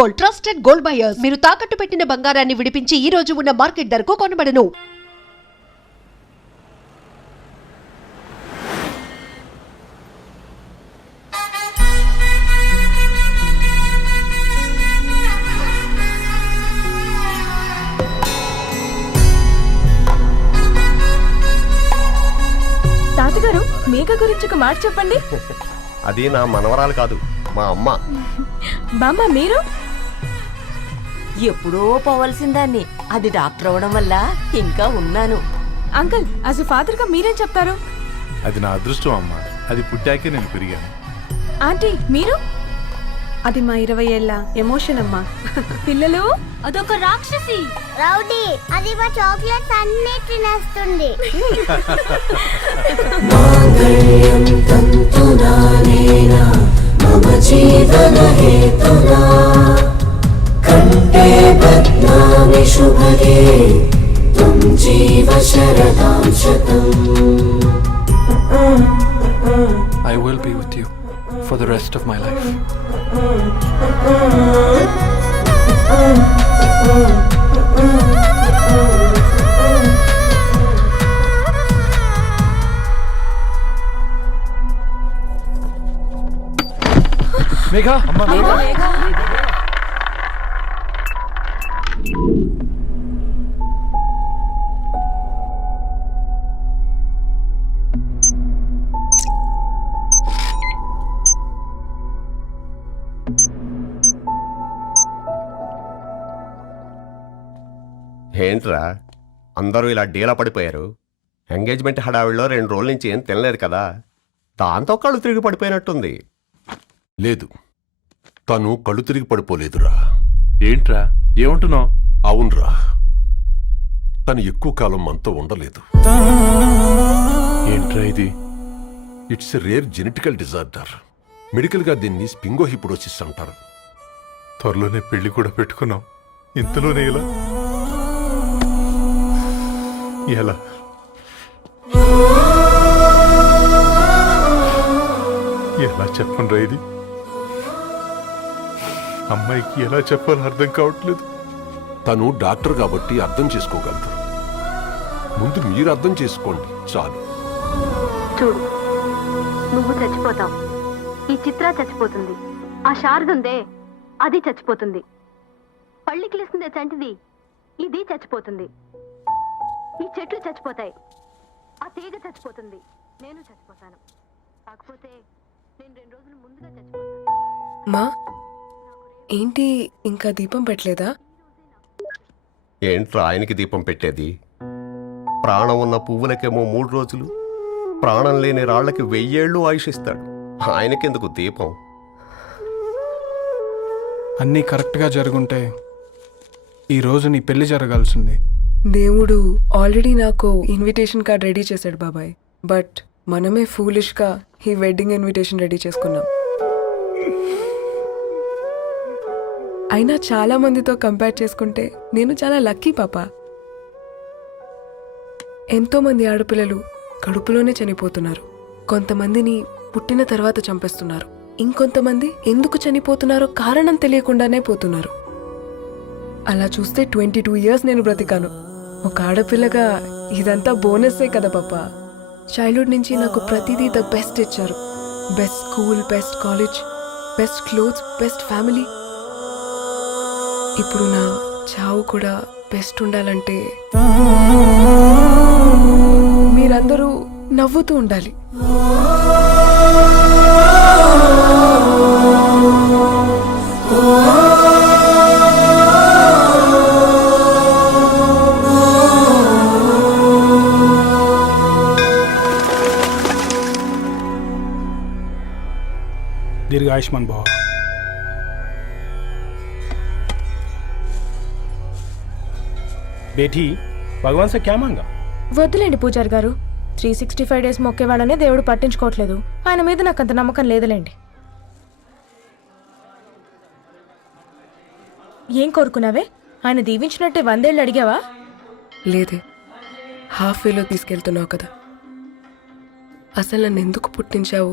Gold, trusted gold buyers. మీరు తాకట్టు పెట్టిన బంగారాన్ని విడిపించి ఈ రోజు ఉన్న మార్కెట్ ధరకు కొనబడను. తాతగారు, మేఘ గురించి ఒక మాట చెప్పండి. అది నా మనవరాలు కాదు, మా అమ్మ. బామ్మ, మీరు? ఎప్పుడో పోవలసిందాన్ని, అది డాక్టర్ అవడం వల్ల ఇంకా ఉన్నాను. అంకుల్, యాజ్ ఫాదర్ గా మీరేం చెప్తారు? అది నా అదృష్టం అమ్మా, అది పుట్టాకే నేను పెరిగాను. ఆంటీ, మీరు? అది మా 20 ఏళ్ల ఎమోషన్ అమ్మా. పిల్లలు, అదొక రాక్షసి రౌడీ, అది మా చాక్లెట్స్ అన్ని తినేస్తుంది. I will be with you for the rest of my life. Megha, Amma. ఏంట్రా అందరూ ఇలా డీలా పడిపోయారు? ఎంగేజ్మెంట్ హడావిడిలో 2 రోజుల నుంచి ఏం తినలేదు కదా, దాంతో కళ్ళు తిరిగి పడిపోయినట్టుంది. లేదు, తను కళ్ళు తిరిగి పడిపోలేదురా. ఏంట్రా ఏమంటున్నావు? అవునరా, తను ఎక్కువ కాలం మనతో ఉండలేదు. ఏంట్రా ఇది? It's a rare genetical disorder. మెడికల్గా దీన్ని స్పింగోహిపోడోసిస్ అంటారు. త్వరలోనే పెళ్లి కూడా పెట్టుకున్నాం, ఇంతలోనే ఇలా ఎలా? ఎలా చెప్పండి ఇది? అమ్మాయికి ఎలా చెప్పాలో అర్థం కావట్లేదు. తను డాక్టర్ కాబట్టి అర్థం చేసుకోగలదు. ముందు మీరు అర్థం చేసుకోండి చాలు. చూడు, నువ్వు చచ్చిపోతావు, ఈ చిత్ర చచ్చిపోతుంది, ఆ శారదుందే అది చచ్చిపోతుంది, పళ్ళికిలిస్తుందే చంటిది ఇది చచ్చిపోతుంది, ఈ చెట్లు చచ్చిపోతాయి, ఆ తీగ చచ్చిపోతుంది, నేను చచ్చిపోతాను. కాకపోతే నేను 2 రోజులు ముందుగా చచ్చిపోతాను. మా ఏంటి, ఇంకా దీపం పెట్టలేదా? ఏంట్రా ఆయనకి దీపం పెట్టేది? ప్రాణం ఉన్న పువ్వులకేమో 3 రోజులు, ప్రాణం లేని రాళ్లకి 1000 ఏళ్ళు ఆయుషిస్తాడు. ఆయనకెందుకు దీపం? అన్నీ కరెక్ట్గా జరుగుంటే ఈరోజు నీ పెళ్లి జరగాల్సింది. దేవుడు ఆల్రెడీ నాకు ఇన్విటేషన్ కార్డ్ రెడీ చేశాడు బాబాయ్. బట్ మనమే ఫూలిష్గా ఈ వెడ్డింగ్ ఇన్విటేషన్ రెడీ చేసుకున్నాం. అయినా చాలా మందితో కంపేర్ చేసుకుంటే నేను చాలా లక్కీ పాప. ఎంతో మంది ఆడపిల్లలు కడుపులోనే చనిపోతున్నారు. కొంతమందిని పుట్టిన తర్వాత చంపేస్తున్నారు. ఇంకొంతమంది ఎందుకు చనిపోతున్నారో కారణం తెలియకుండానే పోతున్నారు. అలా చూస్తే 22 ఇయర్స్ నేను బ్రతికాను. ఒక ఆడపిల్లగా ఇదంతా బోనస్సే కదా పాప. చైల్డ్హుడ్ నుంచి నాకు ప్రతిదీ ద బెస్ట్ ఇచ్చారు. Best school, best college, best clothes, best family. ఇప్పుడు నా చావు కూడా బెస్ట్ ఉండాలంటే మీరందరూ నవ్వుతూ ఉండాలి. दीर्घायुष्मान भव. बेटी, भगवान से क्या मांगा? వద్దులేండి పూజారి గారు, 365 డేస్ మొక్కేవాళ్ళనే దేవుడు పట్టించుకోవట్లేదు. ఆయన మీద నాకు అంత నమ్మకం లేదులేండి. ఏం కోరుకున్నావే? ఆయన దీవించినట్టే 100 ఏళ్ళు అడిగావా? లేదే, హాఫ్ వేలో తీసుకెళ్తున్నావు కదా. అసలు నన్ను ఎందుకు పుట్టించావు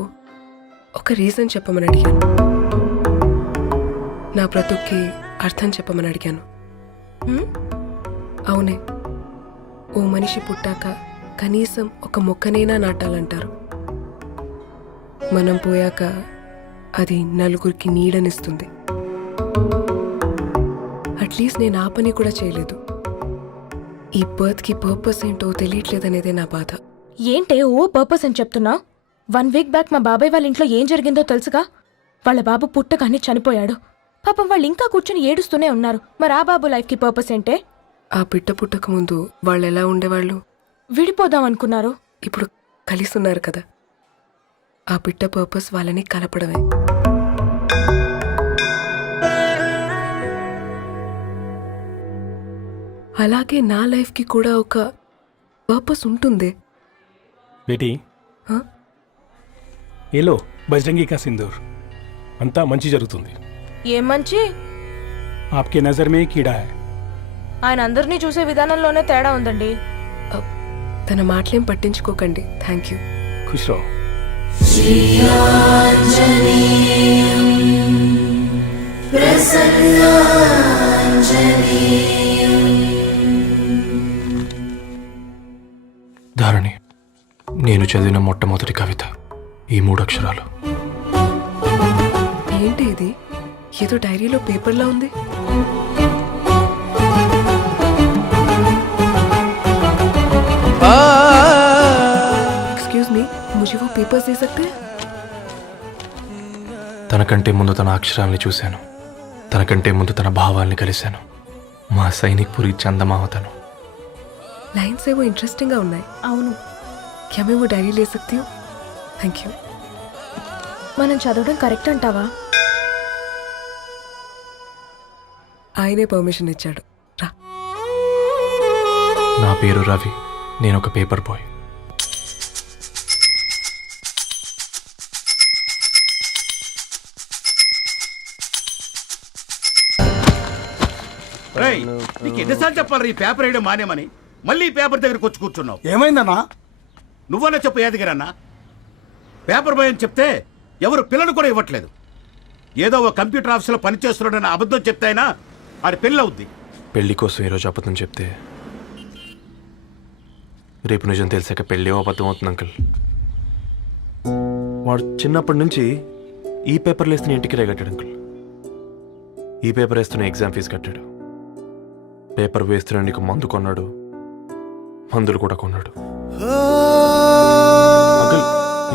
ఒక రీజన్ చెప్పమని అడిగాను. నా బ్రతుక్కి అర్థం చెప్పమని అడిగాను. హ్మ్? అవునే, ఓ మనిషి పుట్టాక కనీసం ఒక మొక్కనైనా నాటాలంటారు. మనం పోయాక అది నలుగురికి నీడనిస్తుంది. అట్లీస్ట్ నేను ఆ పని కూడా చేయలేదు. ఈ బర్త్కి పర్పస్ ఏంటో తెలియట్లేదనేదే నా బాధ. ఏంటే ఓ పర్పస్ అని చెప్తున్నా? 1 వీక్ బ్యాక్ మా బాబాయ్ వాళ్ళ ఇంట్లో ఏం జరిగిందో తెలుసుగా? వాళ్ళ బాబు పుట్టగానే చనిపోయాడు. పాపం వాళ్ళు ఇంకా కూర్చొని ఏడుస్తూనే ఉన్నారు. మరి ఆ బాబు లైఫ్కి పర్పస్ ఏంటే? ఆ పిట్ట పుట్టక ముందు వాళ్ళు ఎలా ఉండేవాళ్ళు? విడిపోదాం అనుకున్నారు. ఇప్పుడు కలిసి ఉన్నారు కదా. ఆ పిట్ట పర్పస్ వాళ్ళని కలపడమే. అలాగే నా లైఫ్కి కూడా ఒక పర్పస్ ఉంటుంది. बेटी हाँ? ये लो बजरंगी का सिंदूर अंता मंची जరుగుతుంది. ఏం మంచి? आपके नजर में कीड़ा है. ఆయన అందరినీ చూసే విధానంలోనే తేడా ఉందండి. తన మాటలేం పట్టించుకోకండి. Thank you. खुश रहो. ధారణి, నేను చదివిన మొట్టమొదటి కవిత ఈ 3 అక్షరాలు. ఏంటి ఇది? ఏదో డైరీలో పేపర్లా ఉంది. एक्सक्यूज मी, मुझे वो पेपर्स दे सकते हैं? తనకంటే ముందు తన అక్షరాల్ని చూశాను. తనకంటే ముందు తన భావాల్ని కలిశాను. మా సైనిక్ పురి చందమామ తను. लाइन्स है वो इंटरेस्टिंग గా ఉన్నాయి. అవును, क्या मैं वो डायरी ले सकती हूँ? Thank you. మనం చదవడం కరెక్ట్ అంటావా? ఆయనే పర్మిషన్ ఇచ్చాడు. రా. నా పేరు రవి. నేను ఒక పేపర్ బాయ్. నీకు ఎన్నిసార్లు చెప్పాలి ఈ పేపర్ వేయడం మానేమని? మళ్ళీ ఈ పేపర్ దగ్గరకు వచ్చి కూర్చున్నావు. ఏమైందన్నా? నువ్వన్నా చెప్పు యాదగిరన్నా. పేపర్ బాయ్ అని చెప్తే ఎవరు పిల్లలు కూడా ఇవ్వట్లేదు. ఏదో ఒక కంప్యూటర్ ఆఫీసులో పనిచేస్తున్నాడని అబద్ధం చెప్తే అయినా ఆడి పెళ్ళి అవుద్ది. పెళ్లి కోసం ఈరోజు అబద్ధం చెప్తే రేపు నిజం తెలిసాక పెళ్ళి అబద్ధం అవుతుంది అంకుల్. వాడు చిన్నప్పటి నుంచి ఈ పేపర్లు వేస్తున్న ఇంటికి రేగట్టాడు అంకుల్. ఈ పేపర్ వేస్తున్న ఎగ్జామ్ ఫీజు కట్టాడు. పేపర్ వేస్తున్న నీకు మందు కొన్నాడు. మందులు కూడా కొన్నాడు. అంకుల్,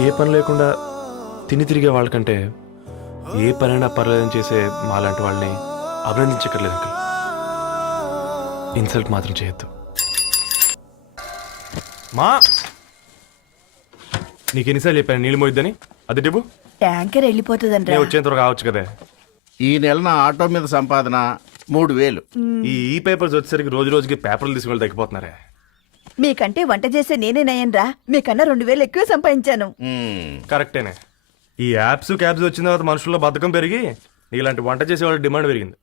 ఏ పని లేకుండా తిని తిరిగే వాళ్ళకంటే ఏ పనైనా పర్లేదని చేసే మాలాంటి వాళ్ళని అభినందించక్కర్లేదు అంకుల్. ఇన్సల్ట్ మాత్రం చేయొద్దు. మా నీకు ఎన్నిసార్లు చెప్పాను నీళ్ళు మోయిద్దని? అది డిబు ట్యాంకర్ వెళ్ళిపోతుందంట. నేను వచ్చేంత వరకు రావచ్చు కదా. ఈ నెల నా ఆటో మీద సంపాదన 3000. ఈ పేపర్స్ వచ్చేసరికి రోజు రోజుకి పేపర్లు తీసుకుని తగ్గిపోతున్నారే. మీకంటే వంట చేసే నేనే నయ్యన్రా. మీకన్నా 2000 ఎక్కువ సంపాదించాను. కరెక్టేనే. ఈ యాప్స్ క్యాబ్స్ వచ్చిన తర్వాత మనుషుల్లో బద్ధకం పెరిగి ఇలాంటి వంట చేసే వాళ్ళ డిమాండ్ పెరిగింది.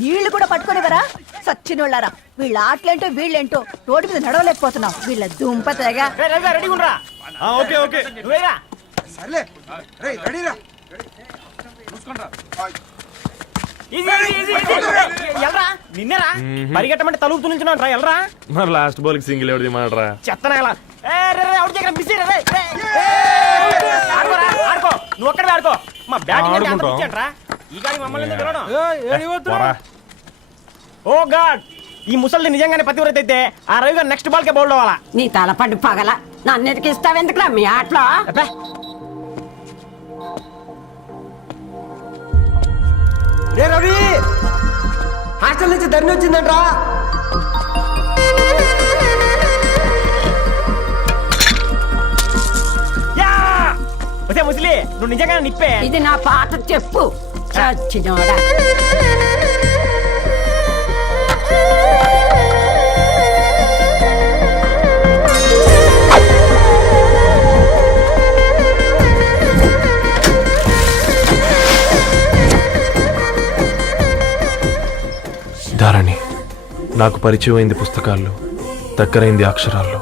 నీళ్లు కూడా పట్టుకునేవరా సచ్చినోళ్ళారా. వీళ్ళ ఆటలేంటో వీళ్ళేంటో రోడ్డు మీద నడవలేకపోతున్నాం. వీళ్ళ దుంప తెగ. ఓకే ఓకే నిన్నరా పరిగెట్టమంటే తలుపుతూ నుంచి ఎల్రా. మరి లాస్ట్ బాల్ కి సింగిల్ ఎవరిది మాట్రా చెత్తనా ఎలా? ఆడుకో, నువ్వు ఒక్కడే ఆడుకో. మా బ్యాటింగ్ ఈ గాడి మమ్మల్ని. ఓ గాడ్, ఈ ముసలి నిజంగానే పతివ్రత అయితే ఆ రవి గారు నెక్స్ట్ బాల్ కే బౌల్డ్ అవ్వాలా. నీ తలపండు పగల నన్నెతికి ఇస్తావెందుకురా మీ ఆటలో? రే రవి, హాస్టల్ నుంచి ధర్ని వచ్చిందంట్రా. ఒసే ముసలి, నువ్వు నిజంగానే నిప్పే. ఇది నా పాత చెప్పు చచ్చినోడా. ధారణి, నాకు పరిచయం అయింది పుస్తకాల్లో, దగ్గరైంది అక్షరాల్లో.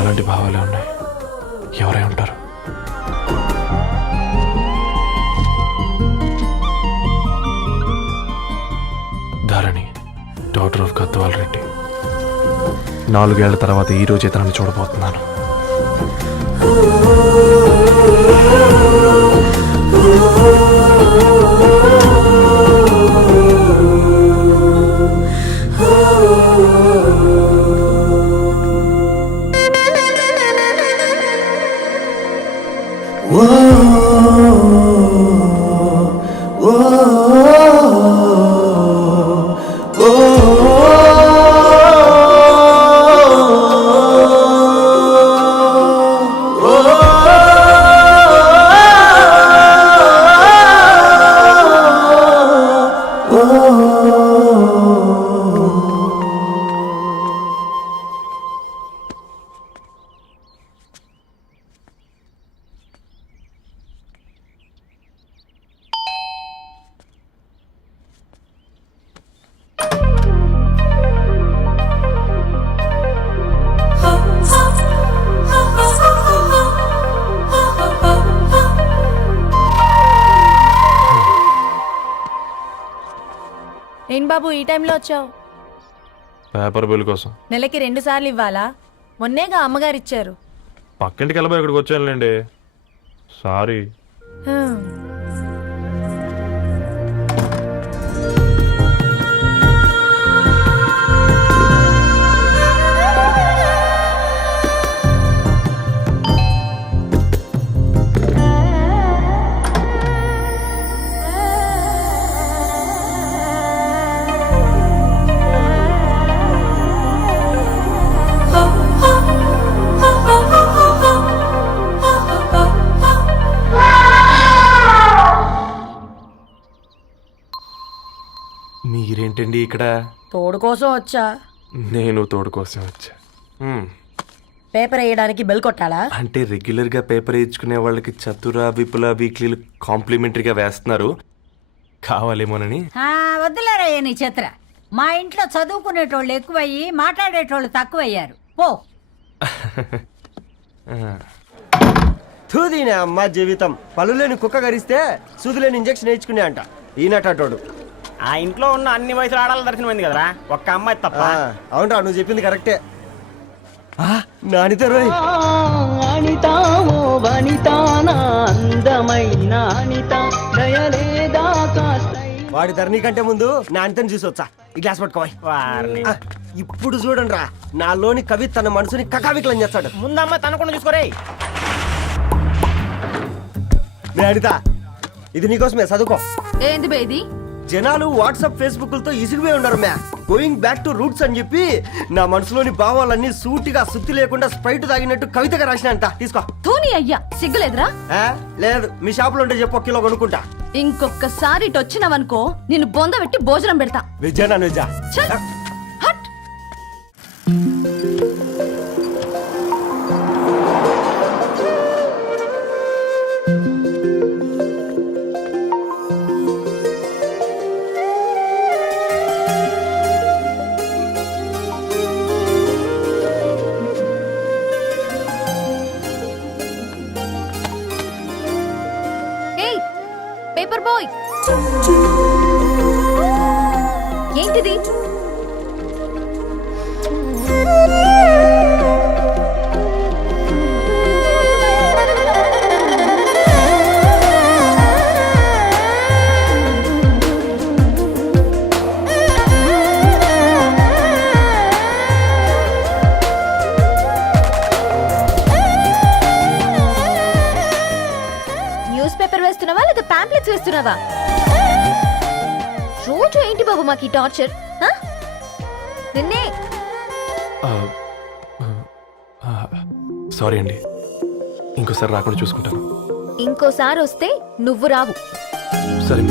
అలాంటి భావాలే ఉన్నాయి. ఎవరై ఉంటారు? ధరణి, డాటర్ ఆఫ్ గద్వాల్ రెడ్డి. 4 ఏళ్ల తర్వాత ఈ రోజు ఇతనాన్ని చూడబోతున్నాను. ఏం బాబు ఈ టైంలో వచ్చావు? పేపర్ బిల్ కోసం. నెలకి 2 సార్లు ఇవ్వాలా? మొన్నేగా అమ్మగారు ఇచ్చారు. పక్కింటికి వెళ్ళబోయి ఇక్కడికి వచ్చానులేండి. సారీ. మీరేంటండి ఇక్కడ? తోడు కోసం వచ్చా. నేను తోడు కోసం వచ్చా. పేపర్ వేయడానికి బెల్ కొట్టాలా? అంటే రెగ్యులర్గా పేపర్ వేయించుకునే వాళ్ళకి చతుర విపుల వీక్లీలు కాంప్లిమెంటరీగా వేస్తున్నారు, కావాలేమోనని. వద్దులేరయ్య నీ చిత్ర. మా ఇంట్లో చదువుకునేటోళ్ళు ఎక్కువయ్యి మాట్లాడేటోళ్ళు తక్కువయ్యారు. పో. తూదీనే అమ్మ జీవితం. పళ్ళులేని కుక్క గరిస్తే సూదులేని ఇంజక్షన్ వేయించుకునే అంట ఈనటోడు. ఆ ఇంట్లో ఉన్న అన్ని వయసులో ఆడాలి దర్శనమైంది కదరా, ఒక్క అమ్మాయి తప్ప. అవునరా, నువ్వు చెప్పింది కరెక్టే. నానితో వాడి ధరణి కంటే ముందు నానితని చూసి వచ్చా. ఈ గ్లాస్ పట్టుకోవాలి. ఇప్పుడు చూడండి రా, నాలోని కవి తన మనసుని కకావికలం చేస్తాడు. ముందమ్మ తనకుండా చూసుకోరే. అనిత, ఇది నీకోసమే, చదువుకో. ఏంది బేది? జనాలు వాట్సాప్ ఫేస్బుక్లతో ఇసిగిపోయి ఉన్నారు మ్యా. గోయింగ్ బ్యాక్ టు రూట్స్ అని చెప్పి నా మనసులోని భావాలన్నీ సూటిగా సుత్తి లేకుండా స్ప్రైట్ తాగినట్టు కవితగా రాసినంట. తీసుకో. తూని అయ్యా, సిగ్గులేదురా? లేదు, మీ షాప్ లో ఉంటే చెప్పు, కిలో కొనుక్కుంటా. ఇంకొకసారి ఇటు వచ్చినావనుకో నిన్ను బొంద పెట్టి భోజనం పెడతా. వెజ్జా నాన్ వెజ్జా? పేపర్ బాయ్, ఏంటిది? న్యూస్ పేపర్ వేస్తున్నావా లేదా పాంప్లెట్స్ వేస్తున్నావా? రోజు ఏంటి బాబు మాకు టార్చర్? నిన్నే. సారీ అండి, ఇంకోసారి రాకుండా చూసుకుంటాను. ఇంకోసారి వస్తే నువ్వు రావు. సరే.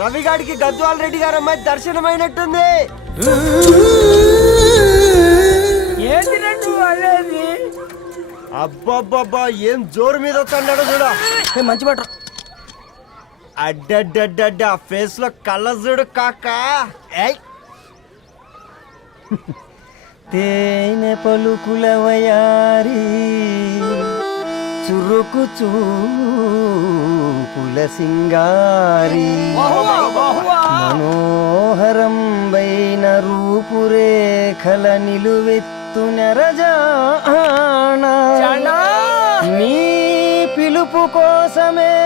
రవిగాడికి గద్వాల్ రెడ్డి గారు అమ్మాయి దర్శనమైనట్టుంది. అబ్బబ్బబ్బా ఏం జోరు మీద వస్తున్నాడో చూడ. మంచి మాట. అడ్డడ్డడ్డ ఫేస్ లో కళ్ళ చూడు కాక. తేనె పలుకుల వయారి చురుకు చూపుల సింగారి మనోహరం వైన రూపురేఖల నిలువెత్తు నెరజానా నీ పిలుపు కోసమే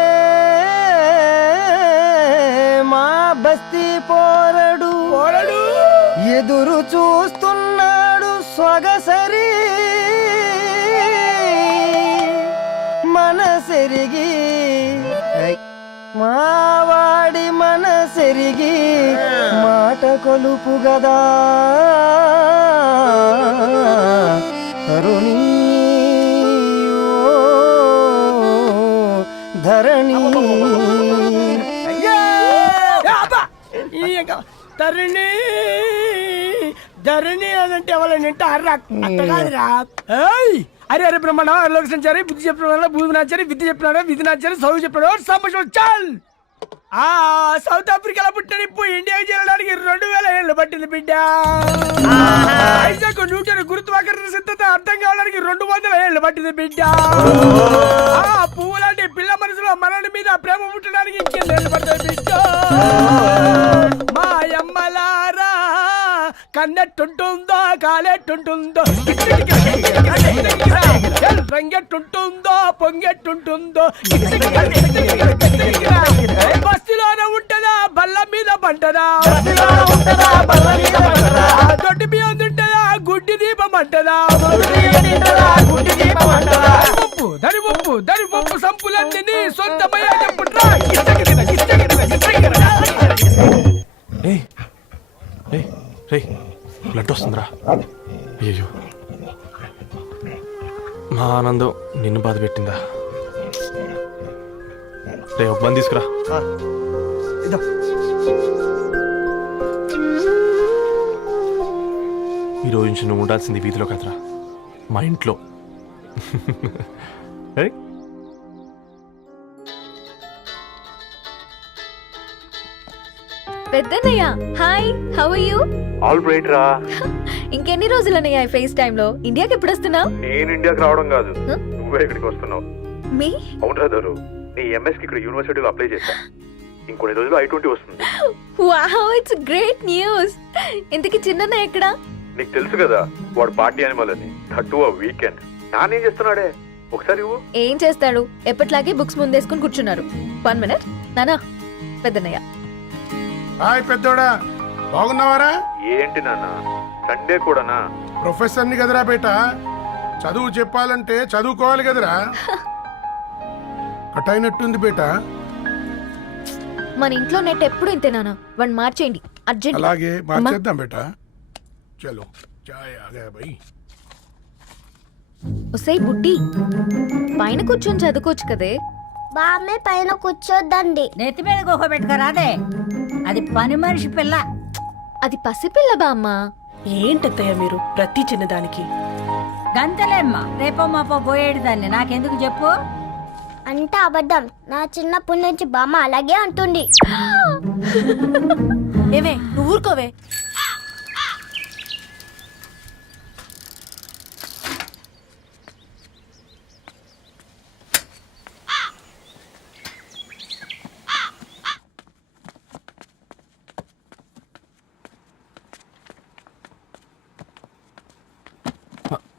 మా బస్తీ పోరడు ఎదురు చూస్తున్నాడు సొగసరి మనసెరిగి మావాడి మనసెరిగి మాట కొలుపు గదా తరుణి ధరణి ధరణి ధరణి అదంటే ఎవరైనా అట్ట కాదురా. అరే అరే బ్రహ్మణ లోక సంచారి బుద్ధి చెప్పిన భూమి నాచారి విద్య చెప్పినాడు విధి నాచారి చదువు చెప్పినాడు సంభాషణ చాల్. సౌత్ ఆఫ్రికాలో పుట్టిన ఇప్పుడు ఇండియాకి చేరడానికి 2000 ఏళ్ళు పట్టింది బిడ్డ. ఐజాక్ న్యూటన్ గురుత్వాకర్షణ సిద్ధత అర్థం కావడానికి 200 ఏళ్ళు పట్టింది బిడ్డ. పువ్వు లాంటి పిల్ల మనసులో మరణి మీద ప్రేమ పుట్టడానికి ఇంకేళ్ళు పడుతుంది బిడ్డ. మా అమ్మలారా కన్నెట్టుంటుందో కాలెట్టుంటుందో రంగెట్టుంటుందో పొంగెట్టుంటుందో బస్తిలోనే ఉంటదా బల్ల మీద పంటదా దొడ్డి బియ్యం తింటదా గుడ్డి దీపం అంటదా దరి పప్పు సంపులన్నీ సొంతమయ్యా చెప్పుట్రా. బ్లడ్ వస్తుందిరా. అయ్యో మా ఆనందం నిన్ను బాధ పెట్టిందా? రే ఒక బంద్ తీసుకురా. ఈ రోజు నుంచి నువ్వు ఉండాల్సింది వీధిలో కదరా, మా ఇంట్లో. పెద్దన్నయ్య hi, how are you? All right రా. ఇంకెన్ని రోజులన్నయ్య ఫేస్ టైమ్ లో? ఇండియాకి ఎప్పుడు వస్తున్నావు? నేను ఇండియాకి రావడం కాదు, నువ్వే ఇక్కడికి వస్తున్నావు. మీ అవునరా దరు, నీ ఎంఎస్ కి ఇక్కడ యూనివర్సిటీలో అప్లై చేశా. ఇంకొన్ని రోజులు I-20 వస్తుంది. Wow, it's great news. ఇంతకి చిన్నన్నయ్య ఎక్కడ? నీకు తెలుసు కదా వాడు పార్టీ అనిమల్ అని. థర్టూ ఆ వీకెండ్ నానేం చేస్తున్నాడే ఒకసారి ఇవ్వు. ఏం చేస్తాడు, ఎప్పటిలాగే బుక్స్ ముందేసుకుని కూర్చున్నారు. 1 మినిట్ నానా. పెద్దన్నయ్య హాయ్ పెద్దోడా, బాగున్నావారా? ఏంటి నాన్న సండే కూడానా? ప్రొఫెసర్ని కదరా బేట, చదువు చెప్పాలంటే చదువుకోవాలి కదరా. కట్ అయినట్టుంది బేట. మన ఇంట్లో నెట్ ఎప్పుడు ఇంతే నాన్న. వన్ మార్చేయండి అర్జెంట్. అలాగే మార్చేద్దాం బేట. చలో చాయ్ ఆ గయా భయ్. ఒసేయ్ బుడ్డి, పైన కూర్చొని చదువుకోవచ్చు కదే. బామ్మే పైన కూర్చోద్దండి. నెత్తి మీద గుహ పెట్టుకోరాదే, అది పని మనిషి పిల్ల. అది పసిపిల్ల బామ్మ. ఏంటత్తయ్య మీరు ప్రతి చిన్నదానికి? గంతలేమ్మా, రేపో మాపో పోయేడు దాన్ని నాకెందుకు చెప్పు. అంటే అబద్ధం. నా చిన్నప్పటి నుంచి బామ్మ అలాగే అంటుంది. ఏమే నువ్వు ఊరుకోవే.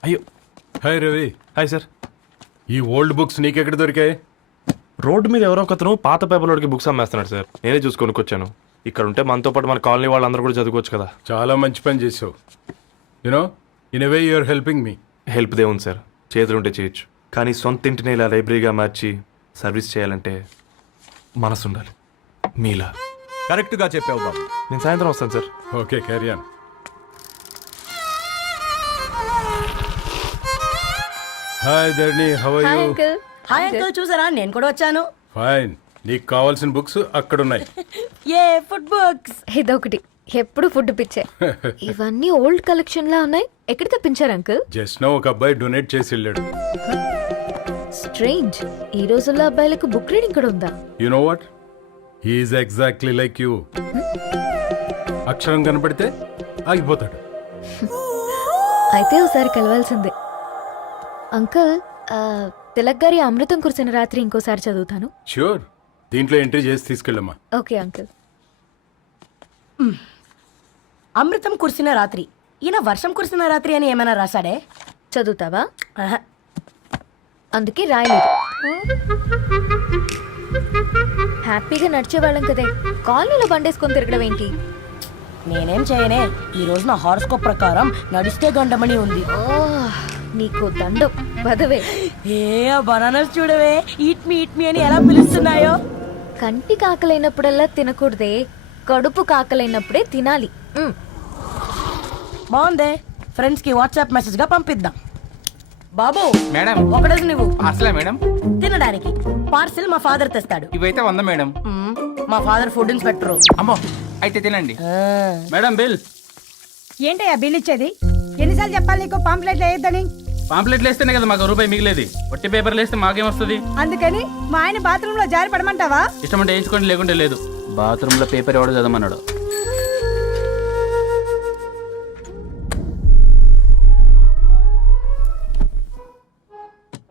అయ్యో హాయ్ రవి. Hi sir. ఈ ఓల్డ్ బుక్స్ నీకెక్కడ దొరికాయి? రోడ్డు మీద ఎవరో ఒకతను పాత పేపర్లోకి బుక్స్ అమ్మేస్తున్నాడు సార్. నేనే చూసుకొని వచ్చాను. ఇక్కడ ఉంటే మనతో పాటు మన కాలనీ వాళ్ళందరూ కూడా చదువుకోవచ్చు కదా. చాలా మంచి పని చేసావు. You know in a way you're helping me. Help దేవుంది సార్, చేతులుంటే చేయొచ్చు. కానీ సొంత ఇంటిని ఇలా లైబ్రరీగా మార్చి సర్వీస్ చేయాలంటే మనసు ఉండాలి మీలా. కరెక్ట్గా చెప్పావు బాబు. నేను సాయంత్రం వస్తాను sir. Okay carry on. Hi Dharani, how are hi you? Uncle. Hi uncle, చూసారా నేను కూడా వచ్చాను. ఫైన్. నీకు కావాల్సిన బుక్స్ అక్కడ ఉన్నాయి. ఏ ఫుడ్ బుక్స్? ఇదొకటి, ఎప్పుడు ఫుడ్ పిచ్చే. ఇవన్నీ ఓల్డ్ కలెక్షన్ లా ఉన్నాయి. ఎక్కడ తెప్పించారు అంకుల్? జస్ట్ నో ఒక అబ్బాయి డొనేట్ చేసి వెళ్ళాడు. స్ట్రేంజ్, ఈ రోజుల్లో అబ్బాయిలకు బుక్ రీడింగ్ కూడా ఉందా? You know what, he's exactly like you. అక్షరం కనపడితే ఆగిపోతాడు. అయితే ఒకసారి కలవాల్సిందే. అంకుల్, తిలక్ గారి అమృతం కురిసిన రాత్రి ఇంకోసారి చదువుతాను. ష్యూర్, దీంట్లో ఎంట్రీ చేసి తీసుకెళ్ళమ్మా. Okay uncle. అమృతం కురిసిన రాత్రి, ఈయన వర్షం కురిసిన రాత్రి అని ఏమైనా రాశాడే? చదువుతావా? ఆహా. అందుకే రాయలేదు. హ్యాపీగా నడిచేవాళ్ళం కదే, కాలనీలో బండేసుకొని తిరగడం ఏంటి? నేనేం చేయనే, ఈ రోజు నా హారోస్కోప్ ప్రకారం నడిస్తే గండమణి ఉంది. నీకు దండం పదవే. ఏ బనానాస్ చూడవే, ఈట్ మీ అని ఎలా పిలుస్తున్నాయో. కంటి కాకలైనప్పుడల్లా తినకూడదే, కడుపు కాకలైనప్పుడే తినాలి. బాగుందే, ఫ్రెండ్స్ కి వాట్సాప్ మెసేజ్ గా పంపిద్దాం. బాబు మేడం, ఒకడేసి నువ్వు అసలే మేడం తినడానికి పార్సిల్ మా ఫాదర్ తెస్తాడు. ఇవైతే 100 మేడం. మా ఫాదర్ ఫుడ్ ఇన్స్పెక్టర్. అమ్మో, అయితే తినండి మేడం. బిల్ ఏంటయ్యా బిల్ ఇచ్చేది? ఎన్నిసార్లు చెప్పాలి నీకు పాంప్లెట్ వేయొద్దని? పాంప్లెట్లు వేస్తేనే కదా మాకు రూపాయి మిగిలేది. ఒట్టి పేపర్లు వేస్తే మాకేం వస్తుంది? అందుకని మా ఆయన బాత్రూమ్ లో జారి పడమంటావా? ఇష్టం అంటే వేయించుకోండి, లేకుంటే లేదు. బాత్రూమ్ లో పేపర్ ఎవడో చదవమన్నాడు.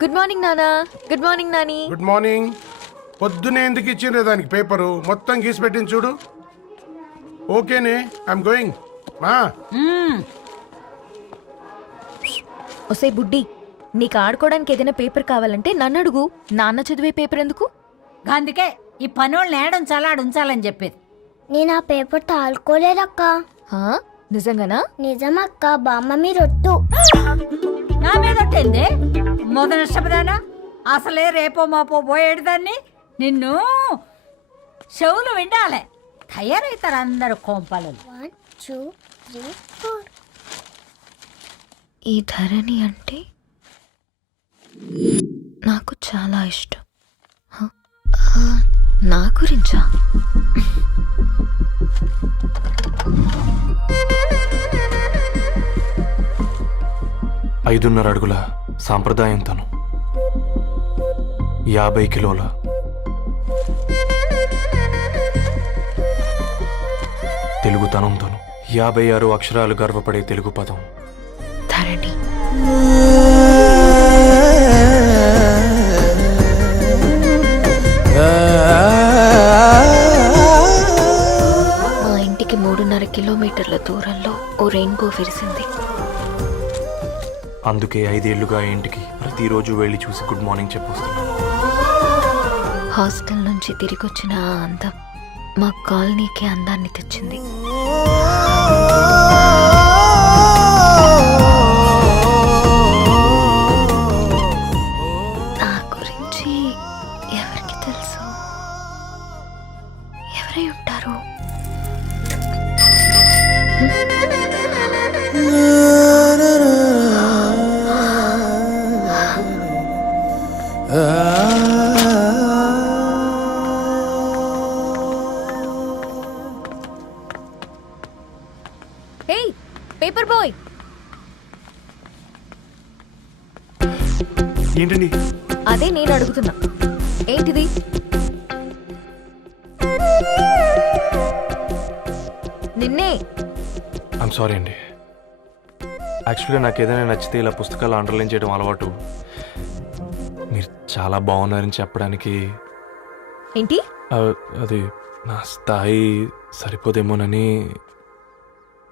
గుడ్ మార్నింగ్ నానా. Good morning Nani. Good morning. పొద్దునే ఎందుకు ఇచ్చిండ్రే దానికి పేపరు? మొత్తం గీసి పెట్టింది చూడు. ఓకేనే, ఐఎమ్ గోయింగ్. మా ఒసే బుడ్డి, నీకు ఆడుకోవడానికి ఏదైనా పేపర్ కావాలంటే నన్ను అడుగు. నాన్న చదివే పేపర్ ఎందుకు? అందుకే ఈ పనోళ్ళని ఏడుంచాలా ఉంచాలని చెప్పేది. నేను ఆ పేపర్ తాలుకోలేదక్క. హా? నిజంగానా? నిజమక్క, బామ్మ మీరొట్టు. నా మీద ఒట్టేంది? మొదటి నష్టపదానా? అసలే రేపో మాపో పోయేడు దాన్ని. నిన్ను చెవులు వినాలే, తయారవుతారు అందరు కోంపాలు. 1 2 3 4. ఈ ధరణి అంటే నాకు చాలా ఇష్టం. హ? నా గురించా? ఐదున్నర అడుగుల సాంప్రదాయం తను, 50 కిలోల తెలుగుతనం తను, 56 అక్షరాలు గర్వపడే తెలుగు పదం ధరణి. మా ఇంటికి 3.5 కిలోమీటర్ల దూరంలో ఓ రెయిన్బో విరిసింది. అందుకే 5 ఏళ్లుగా ఇంటికి ప్రతిరోజు వెళ్ళి చూసి గుడ్ మార్నింగ్ చెప్పొస్తున్నాను. హాస్టల్ నుంచి తిరిగొచ్చిన ఆ అందం మా కాలనీకి అందాన్ని తెచ్చింది. నా గురించి ఎవరికి తెలుసు? ఎవరై ఉంటారు? ఏయ్, పేపర్ బాయ్. ఏంటండి? అదే నేను అడుగుతున్నా, ఏంటిది? నిన్నే. ఐమ్ సారీ అండి. యాక్చువల్గా నాకు ఏదైనా నచ్చితే ఇలా పుస్తకాలు అండర్లైన్ చేయడం అలవాటు. మీరు చాలా బాగున్నారని చెప్పడానికి ఏంటి? అది నా స్థాయి సరిపోదేమోనని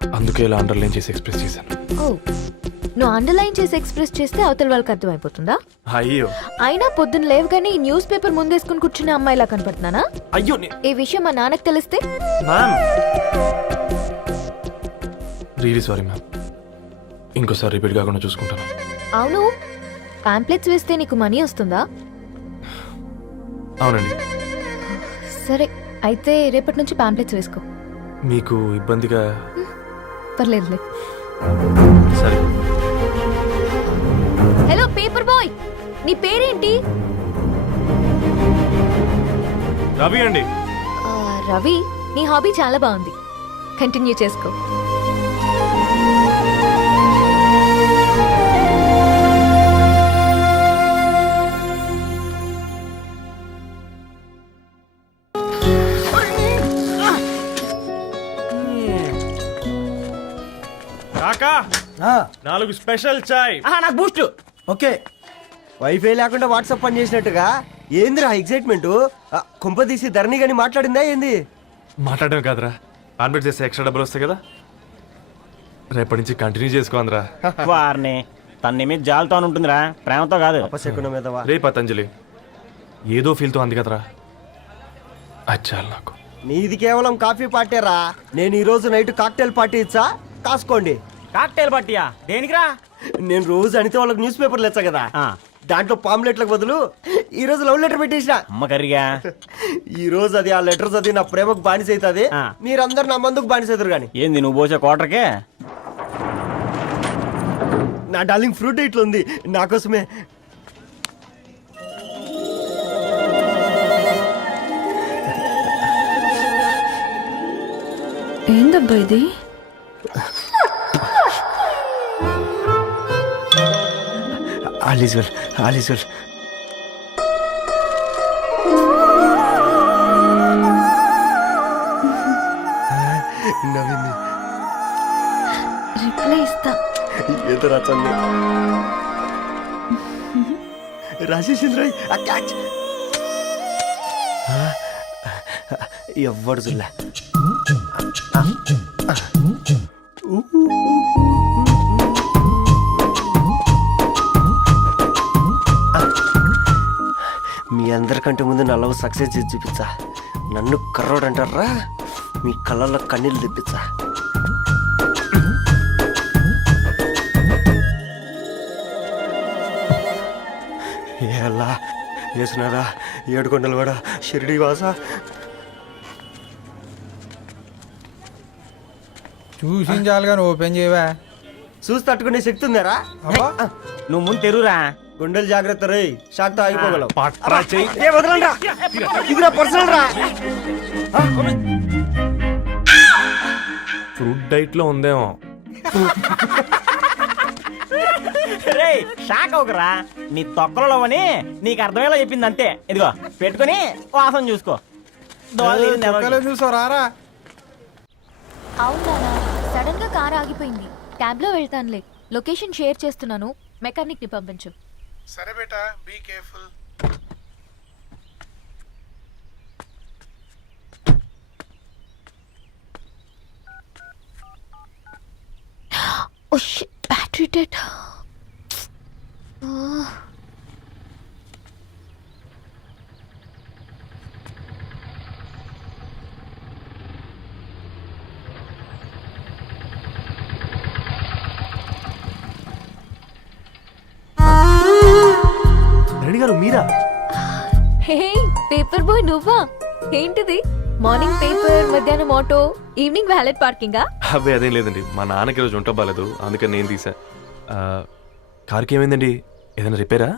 అందుకే ఇలా అండర్లైన్ చేసి ఎక్స్ప్రెస్ చేశాను. ఓ, నువ్వు అండర్లైన్ చేసి ఎక్స్ప్రెస్ చేస్తే అవతల వాళ్ళకి అర్థమైపోతుందా? అయ్యో, అయినా పొద్దున్న లేవగానే ఈ న్యూస్ పేపర్ ముందేసుకుని కూర్చున్న అమ్మాయిలా కనపడుతున్నానా? అయ్యో. ఈ విషయం మా నాన్నకి తెలిస్తే? Ma'am, really sorry ma'am. ఇంకోసారి రిపీట్ కాకుండా చూసుకుంటాను. అవును, పాంప్లెట్స్ వేస్తే నీకు మనీ వస్తుందా? అవునండి. సరే, అయితే రేపటి నుంచి పాంప్లెట్స్ వేసుకో. మీకు ఇబ్బందిగా? పర్లేదులే. సరే. హలో పేపర్ బాయ్, నీ పేరేంటి? రవి అండి. రవి, నీ హాబీ చాలా బాగుంది, కంటిన్యూ చేసుకో. కాకా 4 స్పెషల్ చాయ్. నాకు బూస్ట్. ఓకే, వైఫై లేకుండా వాట్సాప్ పని చేసినట్టుగా ఏందిరా ఎగ్జైట్మెంట్? కుంప తీసి ధరణి గాని మాట్లాడిందా ఏంది? మాట్లాడడం కాదురా, కాన్వర్ట్ చేస్తే ఎక్స్ట్రా డబ్బులు వస్తాయి కదా, రేపటి నుంచి కంటిన్యూ చేసుకోందిరా. వారిని తన మీద జాలతో ఉంటుందిరా, ప్రేమతో కాదు. అపశకునం మీదవా? రే పతంజలి, ఏదో ఫీల్తో అంది కదరా, అచ్చాలి నాకు. నీది కేవలం కాఫీ పార్టీరా. నేను ఈ రోజు నైట్ కాక్టైల్ పార్టీ ఇచ్చా, కాసుకోండి. కాక్టైల్ పార్టీయా? దేనికిరా? నేను రోజు అనితే వాళ్ళకి న్యూస్ పేపర్లు ఇచ్చా కదా, దాంట్లో పాంప్లెట్లకు బదులు ఈ రోజు లవ్ లెటర్ పెట్టేసిన. అమ్మ కర్రీగా ఈ రోజు అది ఆ లెటర్ చదివి నా ప్రేమకు బానిస అవుతుంది, మీరందరు నా మందుకు బానిస అవుతారు. కానీ ఏంది నువ్వు పోసే కోటర్కే? నా డార్లింగ్ ఫ్రూట్ ఇట్లా ఉంది నా కోసమే. ఏందబ్బా ఇది? All is well, all is well. నవ్వింది. రిప్లై ఇస్తా. ఏదో రచండి రాజేసింద్ర క్యాచ్. ఎవ్వడు జుల్లా. మీ అందరికంటే ముందు నా లవ్ సక్సెస్ చేసి చూపించా. నన్ను కర్రోడు అంటారా, మీ కళ్ళల్లో కన్నీళ్ళు తెప్పించా. ఎలా వేసినారా ఏడుకొండలు కూడా షిరిడి వాస. చూసించాలుగా ఓపెన్ చేయవా? చూసి తట్టుకునే శక్తి ఉందారా? నువ్వు ముందు తెరురా. గుండెలు జాగ్రత్త రే, షాక్ తో ఆగిపోగలవు. పట్రా చెయ్యి. వదలండి రా, ఇది నా పర్సనల్ రా. ఫ్రూట్ డైట్ లో ఉందేమో. రే షాక్ అవకరా, నీ తొక్కలలో అని నీకు అర్థమయ్యేలా చెప్పింది అంతే. ఇదిగో పెట్టుకుని వాసన చూసుకో. చూసారా? అవునా, సడన్ గా కార్ ఆగిపోయింది. క్యాబ్ లో వెళ్తానులే. లొకేషన్ షేర్ చేస్తున్నాను, మెకానిక్ ని పంపించు. సరే బేటా, be careful. Oh shit, battery dead. Reddy గారు మీరా? హే పేపర్ బాయ్, నువ్వా? ఏంటిది? మార్నింగ్ పేపర్, మధ్యాహ్నం ఆటో, ఈవినింగ్ వ్యాలెట్ పార్కింగా? అబ్బే అదేం లేదండి, మా నాన్నకి రోజు ఉంట బాగాలేదు, అందుకని నేను తీసా. కార్కి ఏమైందండి? ఏదైనా రిపేరా?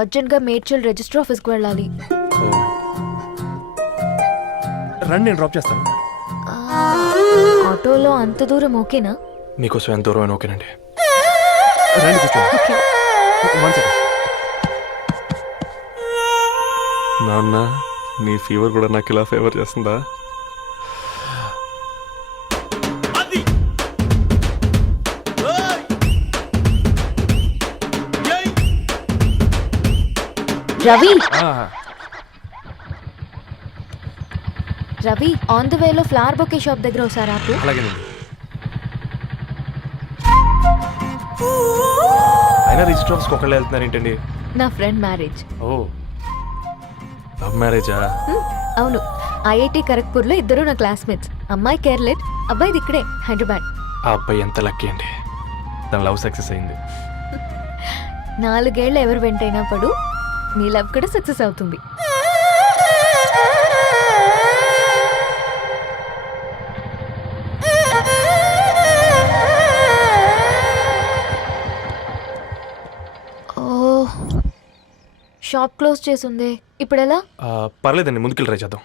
అర్జెంట్ గా మేడ్చల్ రిజిస్టర్ ఆఫీస్ కు వెళ్ళాలి. రండి, నేను డ్రాప్ చేస్తాను. ఆటోలో అంత దూరం ఓకేనా? మీకోసం ఎంత దూరం అయినా ఓకేనండి. రండి కూర్చోండి. One second. నాన్న, నీ ఫీవర్ కూడా నాకు ఇలా ఫేవర్ చేస్తుందా? రవి, రవి ఆన్ ద వేలో ఫ్లవర్ బొకే షాప్ దగ్గర ఒకసారి ఆపు. అలాగేనండి. అయినా రిజిస్టర్ ఆఫీస్కి ఒకళ్ళు వెళ్తున్నారు ఏంటండి? నా ఫ్రెండ్ మ్యారేజ్. ఓ, లవ్ మ్యారేజా? అవును, ఐఐటి ఖరగ్పూర్ లో ఇద్దరు నా క్లాస్మేట్స్. అమ్మాయి కేర్లెట్, అబ్బాయిది ఇక్కడే హైదరాబాద్. ఆ అబ్బాయి ఎంత లక్కీ అండి, తన లవ్ సక్సెస్ అయింది. 4 ఏళ్ళు ఎవరు వెంటైనా పడు, నీ లవ్ కూడా సక్సెస్ అవుతుంది. షాప్ క్లోజ్ చేసింది. ఇప్పుడు ఎలా? పర్లేదండి, ముందుకెళ్ళి ట్రై చేద్దాం.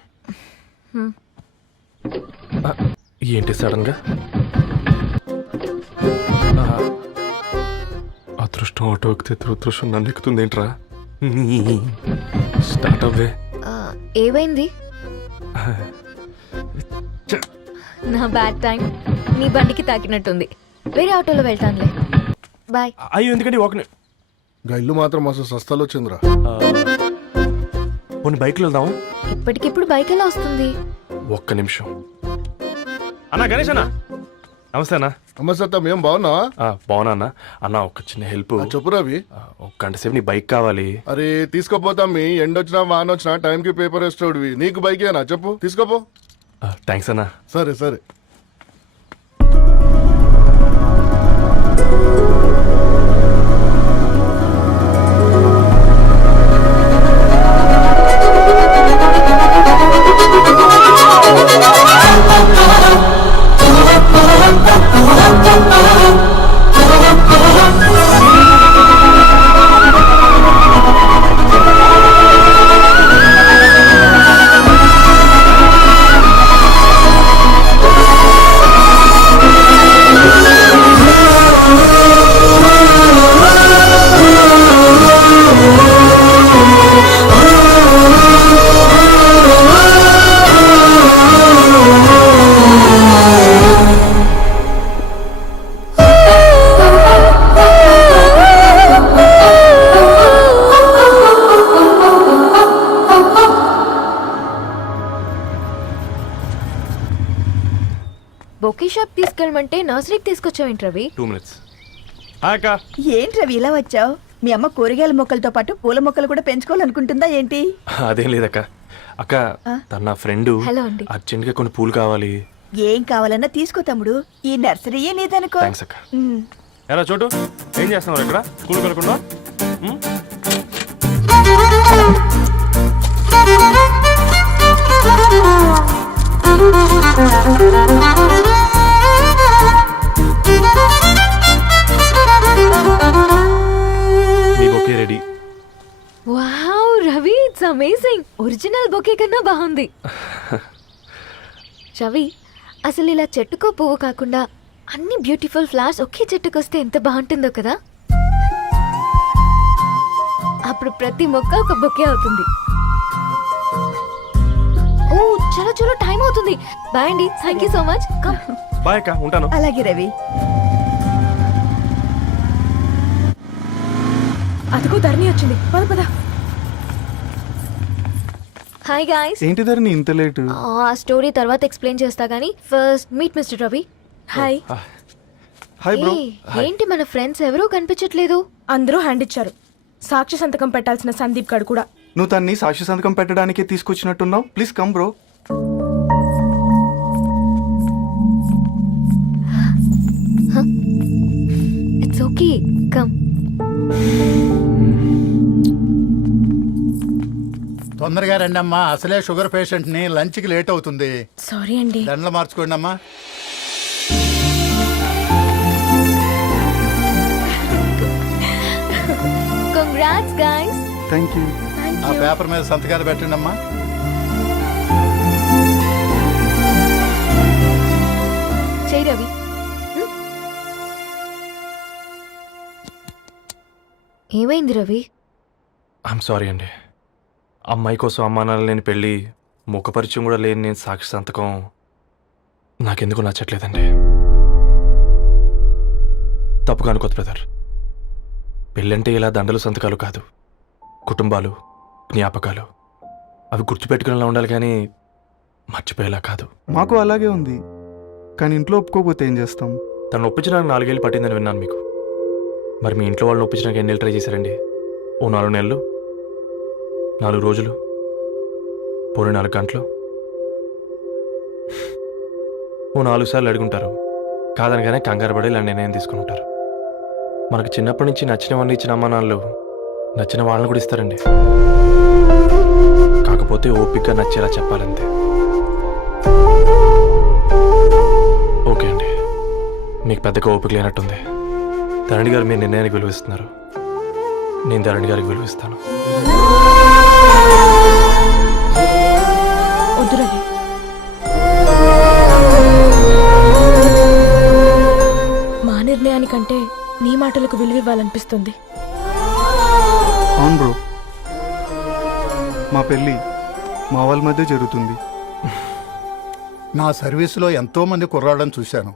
ఏంటి సడన్గా? అదృష్టం ఆటో ఎక్కితే దురదృష్టం నన్ను ఎక్కుతుంది ఏంట్రా? స్టార్ట్ అవ్వే. ఏమైంది? నా బ్యాడ్ టైం నీ బండికి తాకినట్టుంది. వేరే ఆటోలో వెళ్తానులే. బాయ్. అయ్యో ఎందుకంటే ఒక ఇల్లు మాత్రం అసలు సస్తాలో వచ్చిందిరా. కొన్ని బైక్లో వెళ్దాం. ఇప్పటికిప్పుడు బైక్ ఎలా వస్తుంది? ఒక్క నిమిషం. అన్నా గణేష్ అన్న, నమస్తే అన్న. నమస్తే, ఏం బాగున్నావా? బాగున్నా అన్న. అన్న ఒక చిన్న హెల్ప్. చెప్పు రవి. ఒక గంట సేపు నీ బైక్ కావాలి. అరే తీసుకోపోతాం, మీ ఎండొచ్చినా వానొచ్చినా టైంకి పేపర్ వేస్తాడువి. నీకు బైకేనా చెప్పు, తీసుకోపో. థ్యాంక్స్ అన్న. సరే సరే. బొకే షాప్ తీసుకెళ్ళమంటే నర్సరీకి తీసుకొచ్చావేంటి రవి? 2 minutes. ఏంటి రవి ఇలా వచ్చావు? మీ అమ్మ కూరగాయల మొక్కలతో పాటు పూల మొక్కలు కూడా పెంచుకోవాలనుకుంటుందా ఏంటి? అదేం లేదక్క. అక్క తన నా ఫ్రెండ్ హలో అండి. అర్జెంట్ గా కొన్ని పూలు కావాలి. ఏం కావాలన్నా తీసుకో తమ్ముడు, ఈ నర్సరీయే నీదనుకో. థ్యాంక్స్ అక్క. ఎలా చోటు ఏం చేస్తున్నావు ఇక్కడ? స్కూల్ కలకుండా మీ bouquet ready. Wow Ravi, it's amazing. Original bouquet కన్నా బాగుంది. రవి, అసలు ఇలా చెట్టుకో పువ్వు కాకుండా అన్ని బ్యూటిఫుల్ ఫ్లవర్స్ ఒకే చెట్టుకు వస్తే ఎంత బాగుంటుందో కదా. అప్పుడు ప్రతి మొక్క ఒక బొకే అవుతుంది. ఓ చలో చలో, టైం అవుతుంది. బాయ్ అండి, thank you so much. Bye అక్క, ఉంటాను. అలాగే రవి. అదిగో ధరణి వచ్చింది, పద పద. Hi guys. ఏంటి ధరణి ఇంత లేట్? ఆ స్టోరీ తర్వాత ఎక్స్ప్లెయిన్ చేస్తా గానీ first meet mister Ravi. Hi. Hi bro. ఏంటి మన ఫ్రెండ్స్ ఎవరూ కనిపించట్లేదు? అందరూ హ్యాండ్ ఇచ్చారు. సాక్షి సంతకం పెట్టాల్సిన సందీప్ గడు కూడా. నువ్వు తన్ని సాక్షి సంతకం పెట్టడానికే తీసుకొచ్చినట్టున్నావు. Please come bro. It's okay, come. తొందరగా రండి అమ్మా, అసలే షుగర్ పేషెంట్ ని, లంచ్ కి లేట్ అవుతుంది. సారీ అండి. దండలు మార్చుకోండి అమ్మా. Congrats guys. Thank you. ఆ పేపర్ మీద సంతకాలు పెట్టండి అమ్మా. చెయ్ రవి. ఏమైంది రవి? ఐఎమ్ సారీ అండి. అమ్మాయి కోసం అమ్మానాలు లేని పెళ్ళి, ముఖపరిచయం కూడా లేని నేను సాక్షి సంతకం నాకెందుకు నచ్చట్లేదండి. తప్పుగా అనుకోదు బ్రదర్. పెళ్ళంటే ఇలా దండలు సంతకాలు కాదు, కుటుంబాలు, జ్ఞాపకాలు. అవి గుర్తుపెట్టుకునేలా ఉండాలి కానీ మర్చిపోయేలా కాదు. మాకు అలాగే ఉంది, కానీ ఇంట్లో ఒప్పుకోకపోతే ఏం చేస్తాం? తను ఒప్పించడానికి 4 ఏళ్ళు పట్టిందని విన్నాను మీకు. మరి మీ ఇంట్లో వాళ్ళని ఒప్పించడానికి ఎన్ని నెలలు ట్రై చేశారండి? ఓ 4 నెలలు, 4 రోజులు, పోనీ 4 గంటలు, ఓ 4 సార్లు అడుగుంటారు. కాదనగానే కంగారు పడి ఇలా నిర్ణయం తీసుకుని ఉంటారు. మనకు చిన్నప్పటి నుంచి నచ్చినవన్నీ ఇచ్చిన అమ్మ నాన్నలు నచ్చిన వాళ్ళని కూడా ఇస్తారండి. కాకపోతే ఓపిక నచ్చేలా చెప్పాలంతే. ఓకే అండి, మీకు పెద్దగా ఓపిక లేనట్టుంది. ధరణి గారు మీ నిర్ణయానికి విలువిస్తున్నారు, నేను ధరణి గారికి విలువిస్తాను. వద్దు రవి. మా నిర్ణయానికంటే నీ మాటలకు విలువివ్వాలనిపిస్తుంది. అవును బ్రో, మా పెళ్ళి మా వాళ్ళ మధ్య జరుగుతుంది. నా సర్వీసులో ఎంతో మంది కుర్రాళ్ళని చూశాను,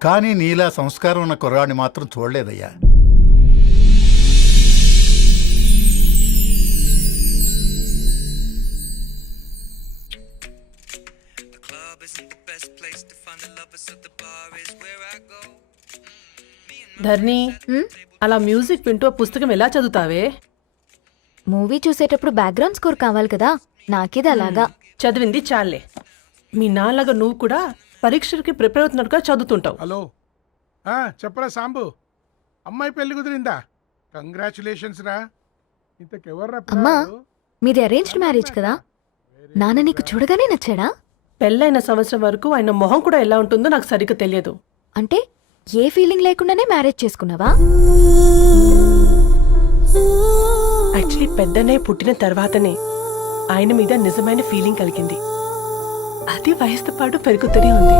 కానీ నీలా సంస్కారం ఉన్న కుర్రాడిని మాత్రం చూడలేదయ్యా. ధర్ని, అలా మ్యూజిక్ వింటూ పుస్తకం ఎలా చదువుతావే? మూవీ చూసేటప్పుడు బ్యాక్గ్రౌండ్ స్కోర్ కావాలి కదా, నాకేది అలాగా. చదివింది చాలే. మీ నాన్నగా నువ్వు కూడా పరీక్షలకి ప్రిపేర్ అవుతున్నట్టుగా చదువుతుంటావు. హలో, చెప్పరా సాంబు, అమ్మాయి పెళ్లి కుదిరిందా? కంగ్రాచులేషన్స్ రా. ఇంతకెవర్రా అమ్మా, పిల్లాడు? మీది అరేంజ్డ్ మ్యారేజ్ కదా, నాన్న నీకు చూడగానే నచ్చాడా? పెళ్ళైన సంవత్సరం వరకు ఆయన మొహం కూడా ఎలా ఉంటుందో నాకు సరిగ్గా తెలియదు. అంటే ఏ ఫీలింగ్ లేకుండానే మ్యారేజ్ చేసుకున్నావా? యాక్చువల్లీ పెద్దనే పుట్టిన తర్వాతనే ఆయన మీద నిజమైన ఫీలింగ్ కలిగింది. అది వయసుతో పాటు పెరుగుతూనే ఉంది.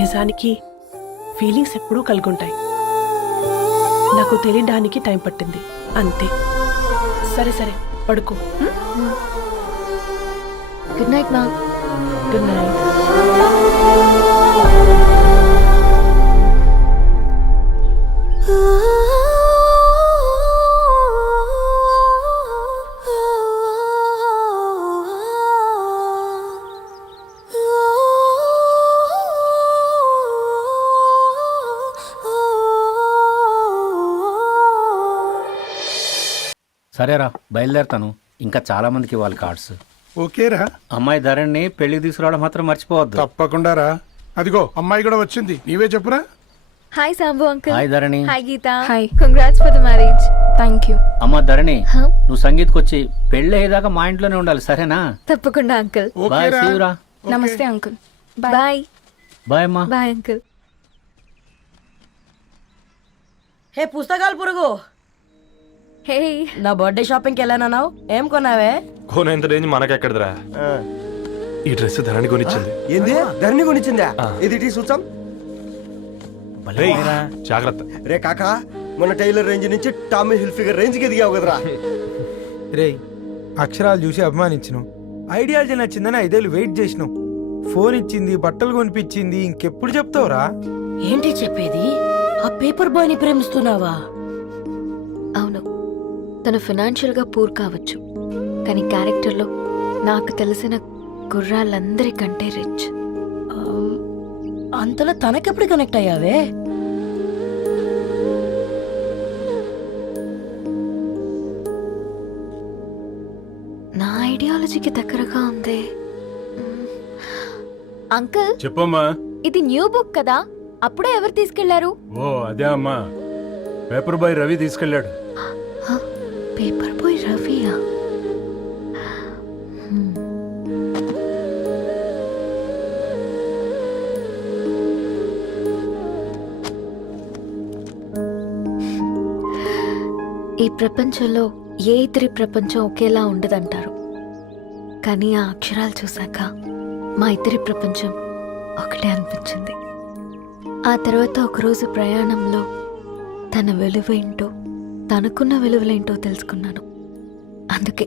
నిజానికి ఫీలింగ్స్ ఎప్పుడూ కలుగుంటాయి. నాకు తెలియడానికి టైం పట్టింది అంతే. సరే సరే, పడుకో. గుడ్ నైట్ మా. Good night. సరేరా, బయలుదేరుతాను. ఇంకా చాలా మందికి ఇవ్వాలి కార్డ్స్. ఓకేరా. అమ్మాయి ధరణి పెళ్లికి తీసుకురావడం మాత్రం మర్చిపోవద్దు. తప్పకుండా రా. అదిగో అమ్మాయి కూడా వచ్చింది, నీవే చెప్పురా. Hi Sambu uncle. Hi Dharani. Hi Geetha. Hi. Congrats for the marriage. Thank you. అమ్మ ధరణి, నువ్వు సంగీత్కి వచ్చి పెళ్లి అయ్యేదాకా మా ఇంట్లోనే ఉండాలి, సరేనా? తప్పకుండా అంకుల్. బాయ్, సీ యు రా. నమస్తే అంకుల్. బాయ్. బాయ్ అమ్మా. Bye uncle. హే పుస్తకాలు పురుగు, హే, నా బర్త్డే షాపింగ్కి వెళ్ళానన్నావు, ఏం కొన్నావే? కోనేంత రేంజ్ మనకెక్కడదిరా. ఈ డ్రెస్ ధరణి కొనిచ్చింది. ఏంది ధరణి కొనిచ్చిందా? ఇది టీ సూచం. రేయ్, జాగ్రత్త. రే కాకా, మన టైలర్ రేంజ్ నుంచి టామీ హిల్ఫిగర్ రేంజ్ కి ఎదిగావు కదరా. రే, అక్షరాలు చూసి అభిమానించను, ఐడియాలజీ నచ్చిందని 5 ఏళ్ళు వెయిట్ చేసినావు. ఫోన్ ఇచ్చింది, బట్టలు కొనిపించింది, ఇంకెప్పుడు చెప్తావురా? ఏంటి చెప్పేది? ఆ పేపర్ బాయ్ ని ప్రేమిస్తున్నావా? అవును, తను ఫినాన్షియల్గా పూర్ కావచ్చు, కానీ క్యారెక్టర్లో నాకు తెలిసిన కుర్రాళ్ళందరికంటే రిచ్. అంతలో తనకెప్పుడు కనెక్ట్ అయ్యావే? నా ఐడియాలజీకి దగ్గరగా ఉంది. అంకుల్, చెప్పమ్మా. ఇది న్యూ బుక్ కదా, అప్పుడే ఎవరు తీసుకెళ్లారు? ఓ అదే అమ్మా, పేపర్ బాయ్ రవి తీసుకెళ్ళాడు. పేపర్ బాయ్ రవియా? ఈ ప్రపంచంలో ఏ ఇతరి ప్రపంచం ఒకేలా ఉండదంటారు, కానీ ఆ అక్షరాలు చూశాక మా ఇద్దరి ప్రపంచం ఒకటే అనిపించింది. ఆ తర్వాత ఒకరోజు ప్రయాణంలో తన విలువేంటో, తనకున్న విలువలేంటో తెలుసుకున్నాను. అందుకే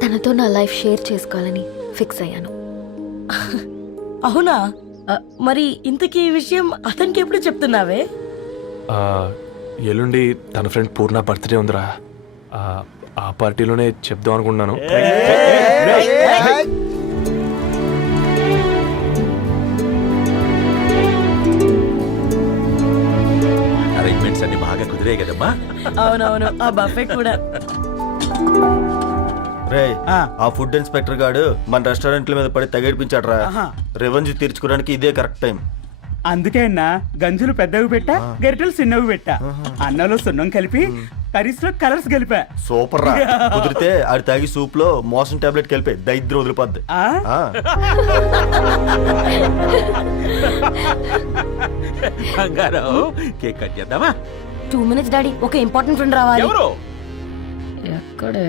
తనతో నా లైఫ్ షేర్ చేసుకోవాలని ఫిక్స్ అయ్యాను. అవునా? మరి ఇంతకీ ఈ విషయం అతనికి ఎప్పుడు చెప్తున్నావే? ఎల్లుండి తన ఫ్రెండ్ పూర్ణ బర్త్డే ఉందిరా. ఆ పార్టీలోనే చెప్దాం అనుకున్నాను. అరేంజ్మెంట్స్ అన్ని బాగా కుదిరే కదమ్మా. అవునవును, ఆ బఫే కూడా. రే, ఆ ఫుడ్ ఇన్స్పెక్టర్ గాడు మన రెస్టారెంట్ల మీద పడి తగేడిపించాడ్రా. రెవెన్యూ తీర్చుకోవడానికి ఇదే కరెక్ట్ టైం. అందుకే అన్న గంజులు పెద్దవి పెట్టా, గరిటెలు చిన్నవి పెట్టా. అన్నంలో సున్నం కలిపి, కర్రీస్ లో కలర్స్ కలిపా. సూపర్ రా. కుదిరితే ఆడి తాగి సూప్ లో మోషన్ టాబ్లెట్ కలిపే దైద్యం వదిలిపోద్ది. కేక్ కట్ చేద్దామా? 2 minutes డాడీ, ఒక ఇంపార్టెంట్ ఫ్రెండ్ రావాలి. ఎవరు? ఎక్కడే?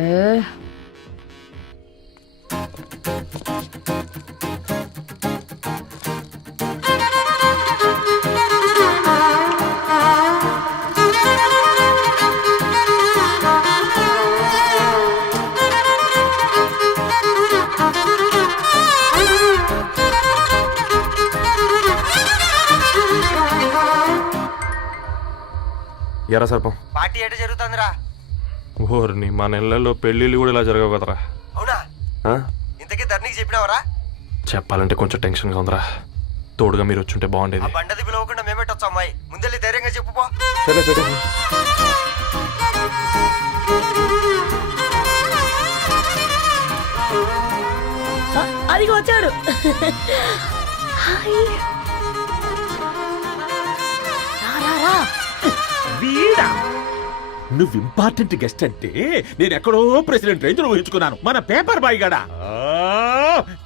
ఎరా సర్పం పార్టీ ఎట జరుగుతుందిరా? ఓర్ని మా నెలల్లో పెళ్ళిళ్ళు కూడా ఇలా జరగవు కదరా. అవునా? ఆ? ఇంతకీ ధరణికి చెప్పినావరా? చెప్పాలంటే కొంచెం టెన్షన్గా ఉందిరా. తోడుగా మీరు వచ్చుంటే బాగుండేది. బండది పిలవకుండా మేమెట్టొచ్చు అమ్మాయి. ముందెళ్ళి ధైర్యంగా చెప్పుపో. సరే పెట్టు. అది వచ్చాడు. వీడా నువ్వు ఇంపార్టెంట్ గెస్ట్ అంటే నేను ఎక్కడో ప్రెసిడెంట్ రేంజ్ ఊహించుకున్నాను. మన పేపర్ బాయ్ గడా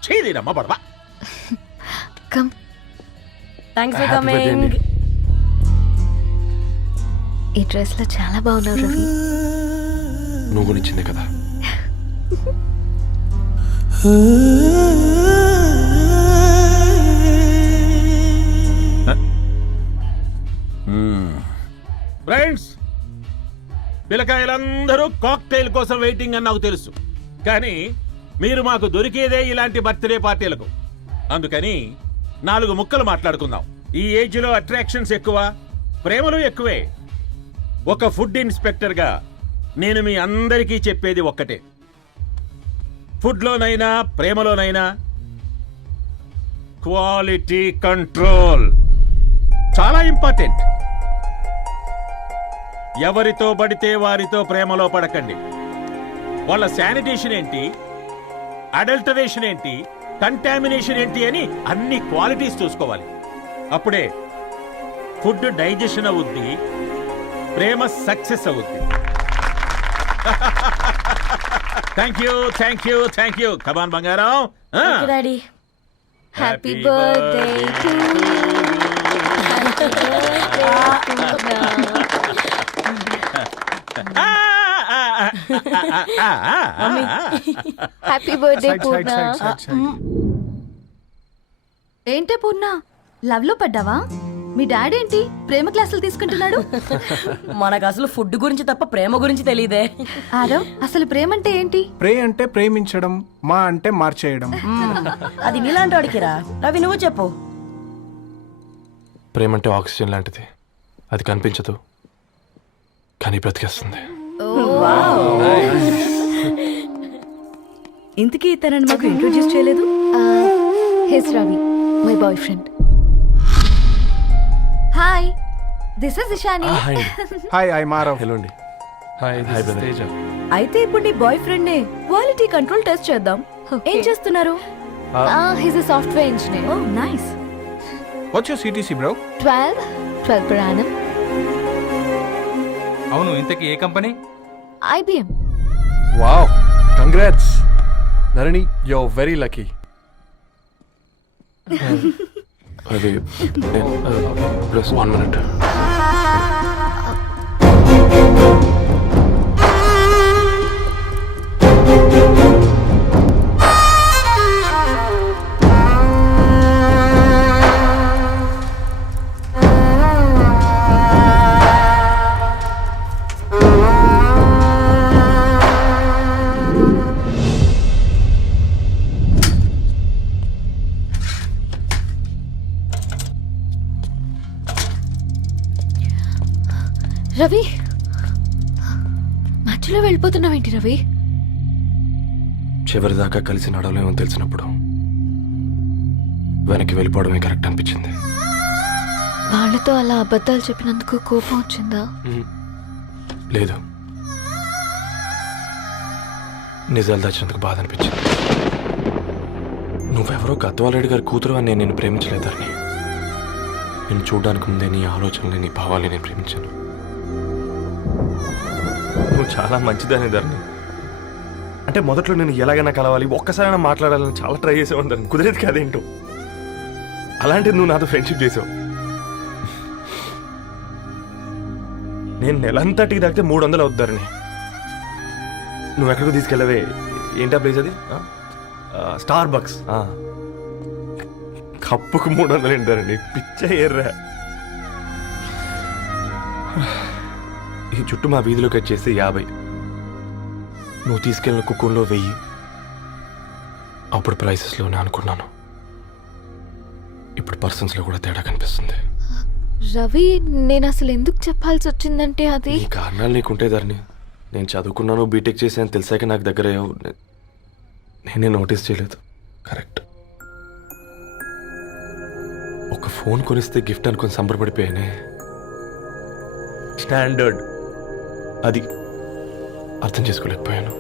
చేయలేనమ్మా బడవా. Come. Thanks for Happy birthday coming. అండి. ఈ డ్రెస్ లో చాలా బాగున్నావు రవి. నువ్వు గురించిందే కదా. ఫ్రెండ్స్, పిల్లకాయలందరూ కాక్టైల్ కోసం వెయిటింగ్ అని నాకు తెలుసు. కానీ మీరు మాకు దొరికేదే ఇలాంటి బర్త్డే పార్టీలకు. అందుకని 4 ముక్కలు మాట్లాడుకుందాం. ఈ ఏజ్ లో అట్రాక్షన్స్ ఎక్కువ, ప్రేమలు ఎక్కువే. ఒక ఫుడ్ ఇన్స్పెక్టర్ గా నేను మీ అందరికీ చెప్పేది ఒక్కటే. ఫుడ్లోనైనా ప్రేమలోనైనా క్వాలిటీ కంట్రోల్ చాలా ఇంపార్టెంట్. ఎవరితో పడితే వారితో ప్రేమలో పడకండి. వాళ్ళ శానిటేషన్ ఏంటి, అడల్టరేషన్ ఏంటి, కంటామినేషన్ ఏంటి అని అన్ని క్వాలిటీస్ చూసుకోవాలి. అప్పుడే ఫుడ్ డైజెషన్ అవుద్ది, ప్రేమ సక్సెస్ అవుద్ది. Thank you, thank you, thank you. Come on బంగారం. Daddy happy birthday to happy birthday Purna. ఏంటే పూర్ణ, లవ్ లో పడ్డావా? మీ డాడీ ఏంటి ప్రేమ క్లాసులు తీసుకుంటున్నాడు? మనకు అసలు ఫుడ్ గురించి తప్ప ప్రేమ గురించి తెలియదే. ఆరవ్, అసలు ప్రేమ అంటే ఏంటి? ప్రే అంటే ప్రేమించడం, మా అంటే మార్చేయడం. అది నీలాంటి వాడికిరా. రవి నువ్వు చెప్పు. ప్రేమ అంటే ఆక్సిజన్ లాంటిది. అది కనిపించదు కానీ బ్రతికేస్తుంది. ఇంతకీ తనని మాకు ఇంట్రొడ్యూస్ చేయలేదు. He's Ravi, my boyfriend. Hi, this is Ishani. Hi, I Maarav. Hello అండి. హాయ్ తేజ. అయితే ఇప్పుడు నీ బాయ్ ఫ్రెండ్ నే క్వాలిటీ కంట్రోల్ టెస్ట్ చేద్దాం. ఏం చేస్తున్నారు? He's a software engineer. Oh nice. What's your CTC bro? 12 per annum. అవును, ఇంతకీ ఏ company? IBM. Wow, congrats Dharani, you are very lucky. అది ప్లస్ 1 minute. రవి, మధ్యలో వెళ్ళిపోతున్నావేంటి రవి? చివరిదాకా కలిసి నడవలేమో తెలిసినప్పుడు వెనక్కి వెళ్ళిపోవడమే కరెక్ట్ అనిపించింది. వాళ్ళతో అలా అబద్ధాలు చెప్పినందుకు కోపం వచ్చిందా? లేదు, నిజాలు దాచినందుకు బాధ అనిపించింది. నువ్వెవరో గద్వాలరెడ్డి గారి కూతురు అని నేను ప్రేమించలేదని. నేను చూడడానికి ముందే నీ ఆలోచనలు, నీ భావాలని నేను ప్రేమించాను. నువ్వు చాలా మంచిదని ధరణి. అంటే మొదట్లో నేను ఎలాగైనా కలవాలి, ఒక్కసారైనా మాట్లాడాలని చాలా ట్రై చేసేవాడిని ధరణి. కుదిరేది కాదేంటో. అలాంటిది నువ్వు నాతో ఫ్రెండ్షిప్ చేసావు. నేను నెలంతటికి తాకితే 300 అవుద్దారని. నువ్వు ఎక్కడికి తీసుకెళ్ళవే? ఏంటా ప్లేస్ అది? స్టార్ బక్స్ కప్పుకు 300 ఏంటారండి, పిచ్చ ఎర్రా. ఈ చుట్టూ మా వీధిలోకి వచ్చేసి 50. నువ్వు తీసుకెళ్ళిన కుక్కర్లో 1000. అప్పుడు ప్రైసెస్లోనే అనుకున్నాను, ఇప్పుడు పర్సన్స్లో కూడా తేడా కనిపిస్తుంది. రవి, నేను అసలు ఎందుకు చెప్పాల్సి వచ్చిందంటే అది ఈ కారణాలు నీకుంటే ధరణి. నేను చదువుకున్నాను, బీటెక్ చేశాను తెలిసాక నాకు దగ్గర అయ్యావు. నేనే నోటీస్ చేయలేదు. కరెక్ట్. ఒక ఫోన్ కొనిస్తే గిఫ్ట్ అనుకుని సంబరపడిపోయానే. స్టాండర్డ్ అది అర్థం చేసుకోలేకపోయాను.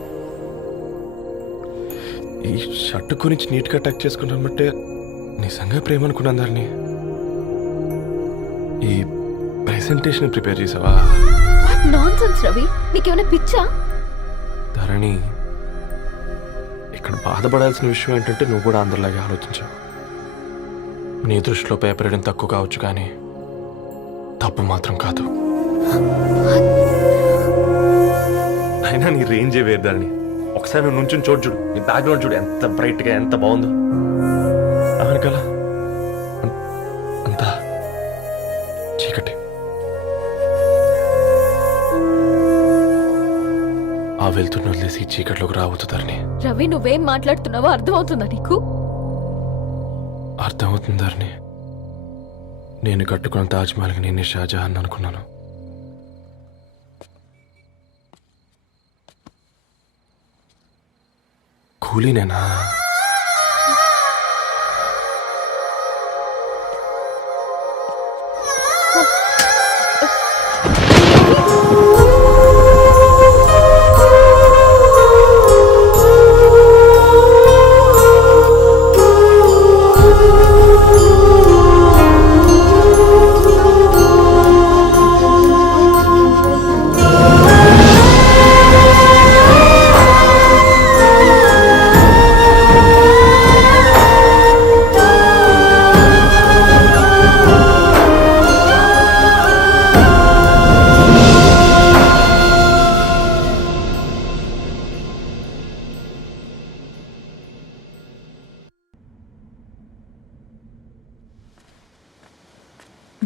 ఈ షర్ట్ గురించి నీట్గా టచ్ చేసుకున్నామంటే నిజంగా ప్రేమ అనుకున్నాను దాన్ని. ఈ ప్రెజెంటేషన్ ప్రిపేర్ చేసావా? నాన్సెన్స్ రవి, నీకేమైనా పిచ్చా? ధరణి, ఇక్కడ బాధపడాల్సిన విషయం ఏంటంటే నువ్వు కూడా అందరిలాగే ఆలోచించావు. నీ దృష్టిలో పేపర్ వేయడం తక్కువ కావచ్చు, కానీ తప్పు మాత్రం కాదు. అయినా నీ రేంజే వేరు ధరణి. ఒకసారి నువ్వు నుంచుని చూడు, నీ బ్యాక్గ్రౌండ్ చూడు ఎంత బ్రైట్గా, ఎంత బాగుందో. వెనకాల అంతా చీకటి. ఆ వెళ్తున్న వదిలేసి చీకట్లోకి రావద్దుతారని. రవి, నువ్వేం మాట్లాడుతున్నావో అర్థమవుతుందా నీకు? అర్థమవుతుందారని. నేను కట్టుకున్న తాజ్మహల్కి నేనే షాజహాన్ అనుకున్నాను. కూలీనేనా?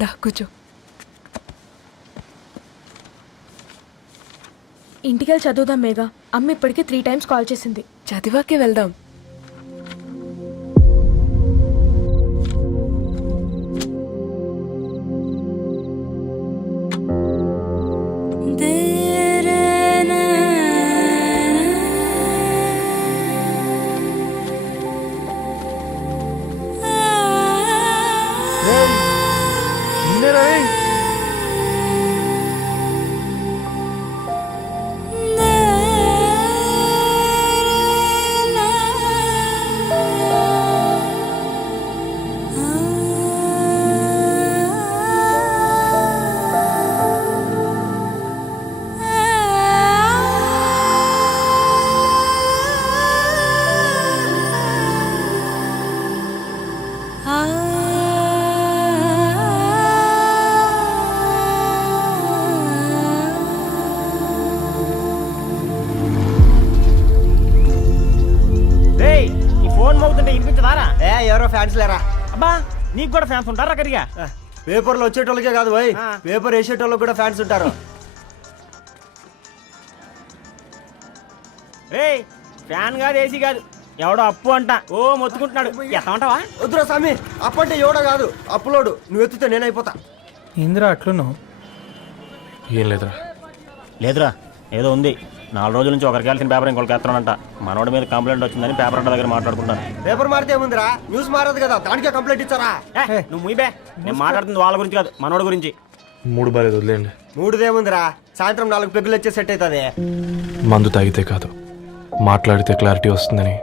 దా కూర్చో. ఇంటికెళ్ళి చదువుదాం మేఘా. అమ్మ ఇప్పటికే 3 times కాల్ చేసింది. చదివాకే వెళ్దాం. ఎవరో ఫ్యాన్స్ లేరా? అబ్బా, నీకు కూడా ఫ్యాన్స్ ఉంటారా? కరిగా పేపర్లో వచ్చేటోళ్ళకే కాదు పోయి, పేపర్ వేసేటోళ్ళకి కూడా ఫ్యాన్స్ ఉంటారు. రే, ఫ్యాన్ కాదు, ఏసీ కాదు, ఎవడో అప్పు అంట ఓ మొత్తుకుంటున్నాడు. ఎత్తమంటావా? వద్దురా స్వామి, అప్పు అంటే ఎవడో కాదు, అప్పులోడు. నువ్వు ఎత్తుతే నేనైపోతా. ఇందిరా అట్లున్నావు? ఏం లేదురా. లేదురా, ఏదో ఉంది. 4 రోజుల నుంచి ఒకరికి వెళ్ళిన పేపర్ ఇంకొకరికి ఎత్తానంట. మనోడి మీద కంప్లైంట్ వచ్చిందని పేపర్ అంట దగ్గర మాట్లాడుకుంటాను. పేపర్ మారితే ఏముందిరా, న్యూస్ మారదు కదా, దానికే కంప్లైంట్ ఇచ్చారా? నువ్వు ముయ్యబే, నేను మాట్లాడుతుంది వాళ్ళ గురించి కాదు, మనోడి గురించి. 3 బాలేదు, వదిలేండి. 3దేముందిరా, సాయంత్రం 4 పెగ్గులు వచ్చే సెట్ అవుతుంది. మందు తాగితే కాదు, మాట్లాడితే క్లారిటీ వస్తుందని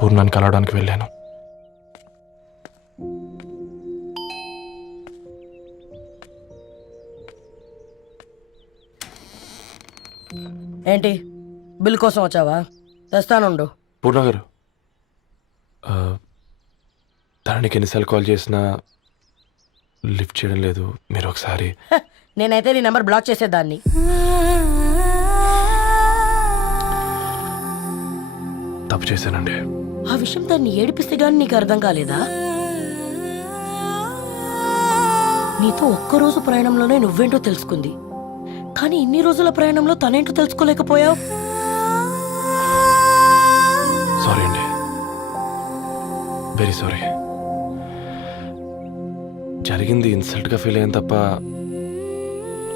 పూర్ణాన్ని కలవడానికి వెళ్ళాను. ఏంటి, బిల్ కోసం వచ్చావా? తెస్తానుండు. పూర్ణ గారు, తనకి ఎన్నిసార్లు కాల్ చేసినా లిఫ్ట్ చేయడం లేదు. మీరు ఒకసారి. నేనైతే నీ నెంబర్ బ్లాక్ చేసేదాన్ని. తప్పు చేశానండి, ఆ విషయం దాన్ని ఏడిపిస్తే గాని నీకు అర్థం కాలేదా? నీతో ఒక్కరోజు ప్రయాణంలోనే నువ్వేంటో తెలుసుకుంది, కానీ ఇన్ని రోజుల ప్రయాణంలో తనేంటో తెలుసుకోలేకపోయావు. సారీ అండి, వెరీ సారీ. జరిగింది ఇన్సల్ట్గా ఫీల్ అయ్యాను తప్ప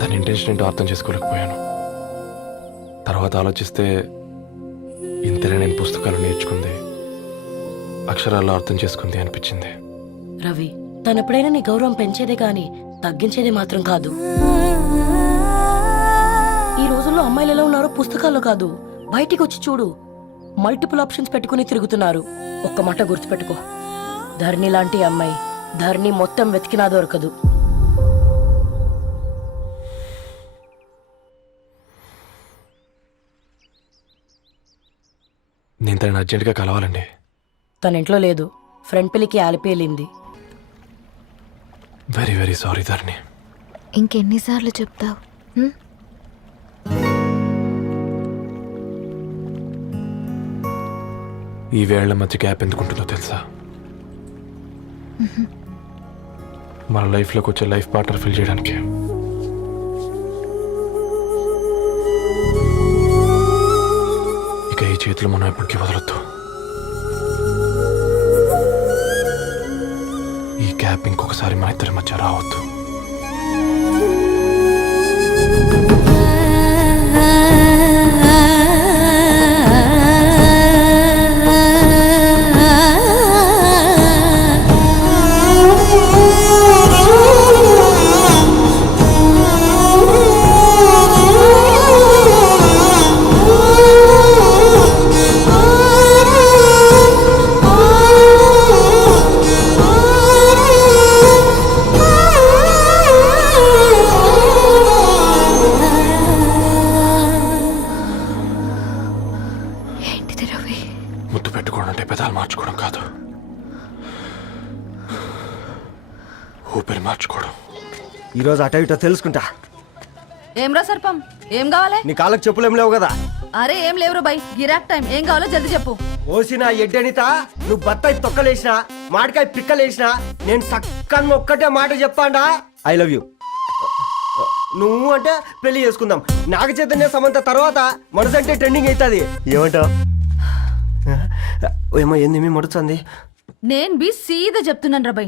దాని ఇంటెన్షన్ ఏంటో అర్థం చేసుకోలేకపోయాను. తర్వాత ఆలోచిస్తే ఇంతనే నేను పుస్తకాలు నేర్చుకుంది, అక్షరాల్లో అర్థం చేసుకుంది అనిపించింది. రవి, తనెప్పుడైనా నీ గౌరవం పెంచేదే గాని తగ్గించేదే మాత్రం కాదు. ఈ రోజుల్లో అమ్మాయిలు ఎలా ఉన్నారో పుస్తకాల్లో కాదు, బయటికి వచ్చి చూడు. మల్టిపుల్ ఆప్షన్స్ పెట్టుకుని తిరుగుతున్నారు. ఒక్క మాట గుర్తుపెట్టుకో, ధరణి లాంటి అమ్మాయి ధరణి మొత్తం వెతికినా దొరకదు. నేను తనని అర్జెంటుగా కలవాలండి. తన ఇంట్లో లేదు, ఫ్రెండ్ పెళ్లికి ఆలిపేలింది. వెరీ వెరీ సారీ ధరణి. ఇంకెన్నిసార్లు చెప్తావు? ఈ వేళ్ల మధ్య గ్యాప్ ఎందుకుంటుందో తెలుసా? మన లైఫ్లోకి వచ్చే లైఫ్ పార్ట్నర్ ఫిల్ చేయడానికి. ఇక ఈ చేతులు మనం ఎప్పటికీ వదలొద్దు. ఈ గ్యాప్ ఇంకొకసారి మన ఇద్దరి మధ్య రావద్దు. ముద్దు పెట్టుకోవడం అంటే పెదాలు మార్చుకోవడం కాదు, ఊపిరి మార్చుకోవడం. ఈరోజు అటో ఇటో తెలుసుకుంటా. ఏమ్రా సర్పం, ఏం కావాలి? నీ కాళ్ళకి చెప్పులేం లేవు కదా? అరే ఏం లేవురా బై, గిరాక్ టైం. ఏం కావాలో జల్దీ చెప్పు. ఓసిన ఎడ్డనిత, నువ్వు బత్తాయి తొక్కలేసినా మాడికాయ పిక్కలేసినా నేను సక్కన్ ఒక్కటే మాట చెప్పాండా, ఐ లవ్ యూ. నువ్వు అంటే పెళ్లి చేసుకుందాం. నాగ చైతన్య సమంత తర్వాత మనసంటే ట్రెండింగ్ అవుతుంది. ఏమంటావు? ఏమో ఏంది మీ మడుతుంది? నేను బి సీదా చెప్తున్నాను రా బై,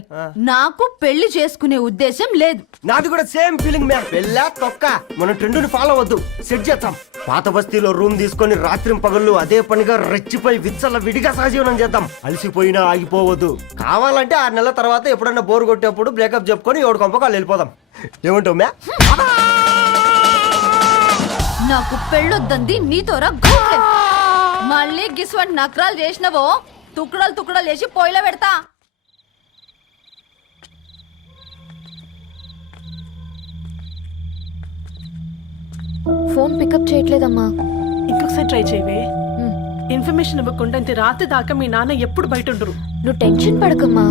నాకు పెళ్లి చేసుకునే ఉద్దేశం లేదు. నాది కూడా సేమ్ ఫీలింగ్ మ్యామ్. పెళ్ళా తొక్క, మనం ట్రెండ్ని ఫాలో అవ్వద్దు, సెట్ చేద్దాం. పాత బస్తీలో రూమ్ తీసుకొని రాత్రి పగళ్ళు అదే పనిగా రెచ్చిపోయి విచ్చల విడిగా సహజీవనం చేద్దాం. అలసిపోయినా ఆగిపోవద్దు. కావాలంటే 6 నెలల తర్వాత ఎప్పుడన్నా బోర్ కొట్టేప్పుడు బ్రేకప్ చెప్పుకొని ఎవడు కొంపకాలు వెళ్ళిపోదాం. ఏమంటావు మ్యా? నాకు పెళ్ళొద్దంది నీతోరా గోకే. మళ్ళీ గిస్వంటి నకరాలు చేసినవో తుక్కడాలు తుక్కడాలు చేసి పొయ్యిలో పెడతా. ఫోన్ పికప్ చేయట్లేదమ్మా. ఇంకొకసారి ట్రై చేయవే. ఇన్ఫర్మేషన్ ఇవ్వకుండా ఇంత రాత్రి దాకా మీ నాన్న ఎప్పుడు బయట ఉండరు. నువ్వు టెన్షన్ పడకమ్మా.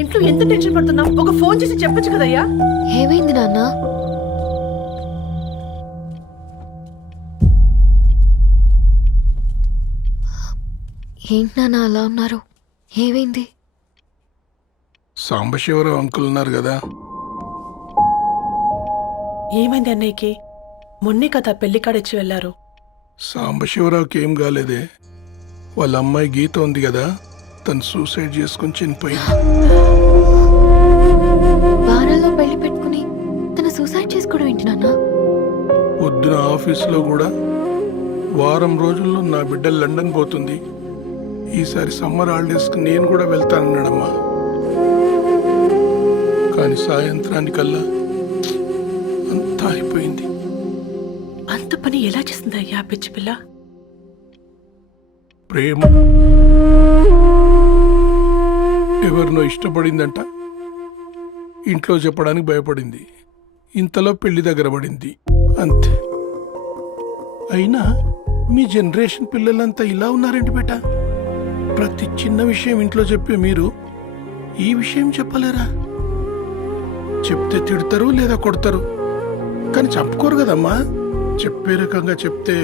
ఇంట్లో ఎంత టెన్షన్ పడుతున్నావు? ఒక ఫోన్ చేసి చెప్పొచ్చు కదయ్యా. ఏమైంది నాన్న? ఏంటి నాన్న అలా ఉన్నారు? ఏమైంది? సాంబశివరావు అంకుల్ ఉన్నారు కదా, ఏమైంది అన్నయ్యకి? మొన్నే కదా పెళ్లి కాడిచ్చి వెళ్ళారు. సాంబశివరావుకి ఏం కాలేదే. వాళ్ళ అమ్మాయి గీత ఉంది కదా, తను సూసైడ్ చేసుకుని చనిపోయింది. వారాల్లో పెళ్లి పెట్టుకుని తను సూసైడ్ చేసుకోవడం ఏంటి నాన్న? పొద్దున ఆఫీసులో కూడా వారం రోజుల్లో నా బిడ్డ లండన్ పోతుంది, ఈసారి సమ్మర్ హాలిడేస్కి నేను కూడా వెళ్తానన్నాడమ్మా. కానీ సాయంత్రానికల్లా అంతా అయిపోయింది. అంత పని ఎలా చేస్తుందయ్యా పిచ్చి పిల్ల? ప్రేమ ఎవరినో ఇష్టపడిందంట, ఇంట్లో చెప్పడానికి భయపడింది. ఇంతలో పెళ్లి దగ్గర పడింది, అంతే. అయినా మీ జనరేషన్ పిల్లలంతా ఇలా ఉన్నారేంటి బేట? ప్రతి చిన్న విషయం ఇంట్లో చెప్పే మీరు ఈ విషయం చెప్పలేరా? చెప్తే తిడతారు లేదా కొడతారు. కానీ చంపుకోరు కదమ్మా. చెప్పే రకంగా చెప్తే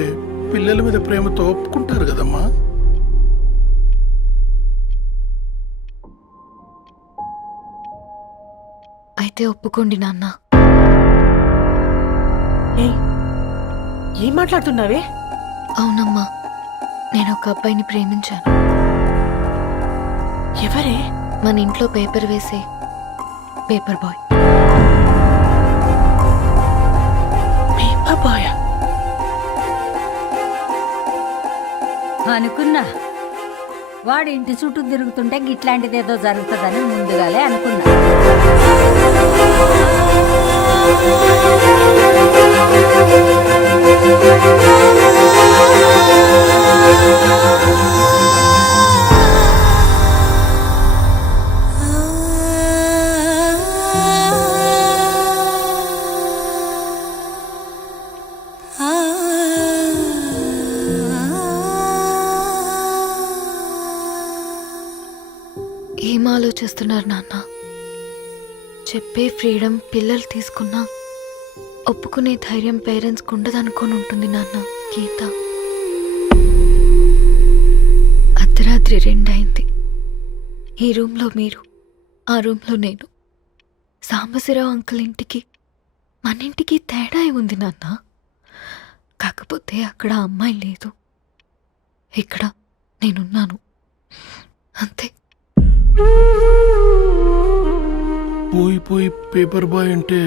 పిల్లల మీద ప్రేమతో ఒప్పుకుంటారు కదమ్మా. అయితే ఒప్పుకోండి నాన్న. ఏం మాట్లాడుతున్నావే? అవునమ్మా, నేను ఒక అబ్బాయిని ప్రేమించాను. ఎవరే? మన ఇంట్లో పేపర్ వేసే పేపర్ బాయ్. పేపర్ బాయ్ అనుకున్నా వాడి ఇంటి చుట్టూ తిరుగుతుంటే గిట్లాంటిది ఏదో జరుగుతుందని ముందుగాలే అనుకున్నా. ఏం ఆలోచిస్తున్నారు నాన్న? చెప్పే ఫ్రీడమ్ పిల్లలు తీసుకున్నా ఒప్పుకునే ధైర్యం పేరెంట్స్కి ఉండదనుకొని ఉంటుంది నాన్న. గీత, అర్ధరాత్రి 2 అయింది. ఈ రూమ్లో మీరు, ఆ రూమ్లో నేను. సాంబశివరావు అంకుల్ ఇంటికి మన ఇంటికి తేడా ఉంది నాన్న. కాకపోతే అక్కడ అమ్మాయి లేదు, ఇక్కడ నేనున్నాను, అంతే. పోయి పేపర్ బాయ్ అంటే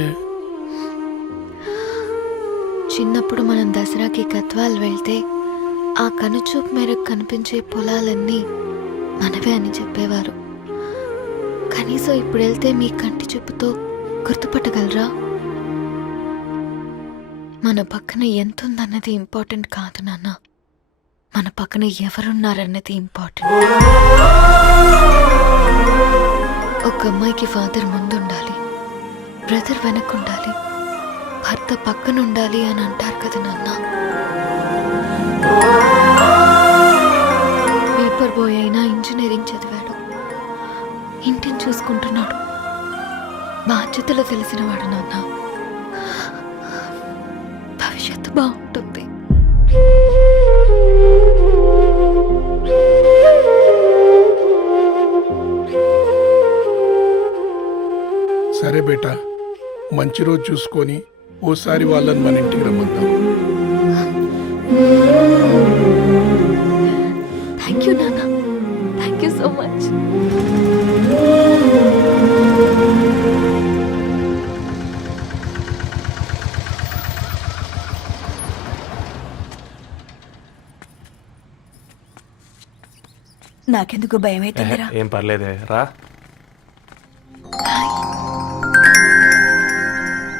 చిన్నప్పుడు మనం దసరాకి గద్వాల్ వెళ్తే ఆ కనుచూపు మేరకు కనిపించే పొలాలన్నీ మనవే అని చెప్పేవారు. కనీసం ఇప్పుడు వెళ్తే మీ కంటి చూపుతో గుర్తుపట్టగలరా? మన పక్కన ఎంతుందన్నది ఇంపార్టెంట్ కాదు నాన్న, మన పక్కన ఎవరున్నారన్నది ఇంపార్టెంట్. ఒక అమ్మాయికి ఫాదర్ ముందుండాలి, బ్రదర్ వెనకుండాలి, భర్త పక్కనుండాలి అని అంటారు కదా నాన్న. పేపర్ బాయ్ అయినా ఇంజనీరింగ్ చదివాడు, ఇంటిని చూసుకుంటున్నాడు, బాధ్యతలు తెలిసినవాడు నాన్న. భవిష్యత్తు బాగుంటుంది. సరే బేటా, మంచి రోజు చూసుకొని ఓసారి వాళ్ళని మన ఇంటికి రమ్మంటాం. థ్యాంక్ యూ నాన్న, థ్యాంక్ యూ సో మచ్. నాకెందుకు భయం అవుతుందిరా. ఏం పర్లేదే, రా.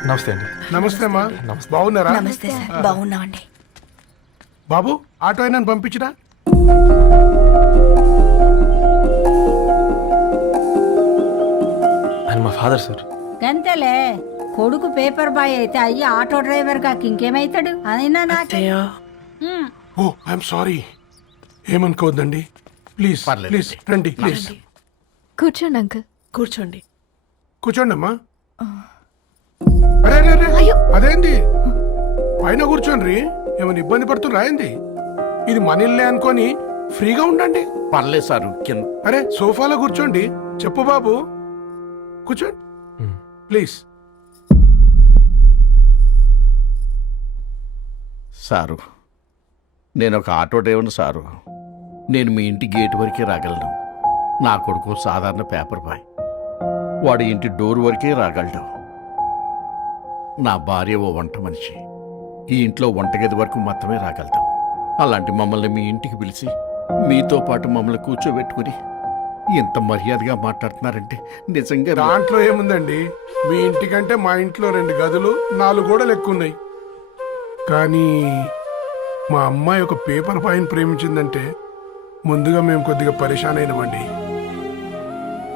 నమస్తే అండి. నమస్తే అమ్మా, బాగున్నారా? నమస్తే సార్, బాగున్నామండి. బాబు, ఆటో అయినా పంపించరా? ఆయన మా ఫాదర్ సార్. గంతేలే, కొడుకు పేపర్ బాయ్ అయితే అయ్యి ఆటో డ్రైవర్ కాక ఇంకేమైతాడు? అయినా నాకే ఓ, ఐఎమ్ సారీ. ఏమనుకోవద్దండి, ప్లీజ్ ప్లీజ్ రండి, ప్లీజ్ కూర్చోండి అంకుల్. కూర్చోండి. కూర్చోండి అమ్మా. అరే అరే అరే, అదేంది పైన కూర్చోండి? ఏమైనా ఇబ్బంది పడుతున్నా ఏంది? ఇది మన ఇల్లే అనుకొని ఫ్రీగా ఉండండి. పర్లేదు సారు. అరే, సోఫాలో కూర్చోండి. చెప్పు బాబు, కూర్చోండి ప్లీజ్. సారు, నేను ఒక ఆటో డ్రైవర్ని సారు. నేను మీ ఇంటి గేట్ వరకే రాగలను. నా కొడుకు సాధారణ పేపర్ బాయ్, వాడి ఇంటి డోర్ వరకే రాగలడు. నా భార్య ఓ వంట మనిషి, ఈ ఇంట్లో వంటగది వరకు మాత్రమే రాగలుగుతాం. అలాంటి మమ్మల్ని మీ ఇంటికి పిలిచి మీతో పాటు మమ్మల్ని కూర్చోబెట్టుకుని ఎంత మర్యాదగా మాట్లాడుతున్నారంటే నిజంగా. దాంట్లో ఏముందండి, మీ ఇంటికంటే మా ఇంట్లో 2 గదులు 4 గోడలు ఎక్కువ ఉన్నాయి. కానీ మా అమ్మాయి ఒక పేపర్ బాయ్ని ప్రేమించిందంటే ముందుగా మేము కొద్దిగా పరేషాన్ అయినామండి.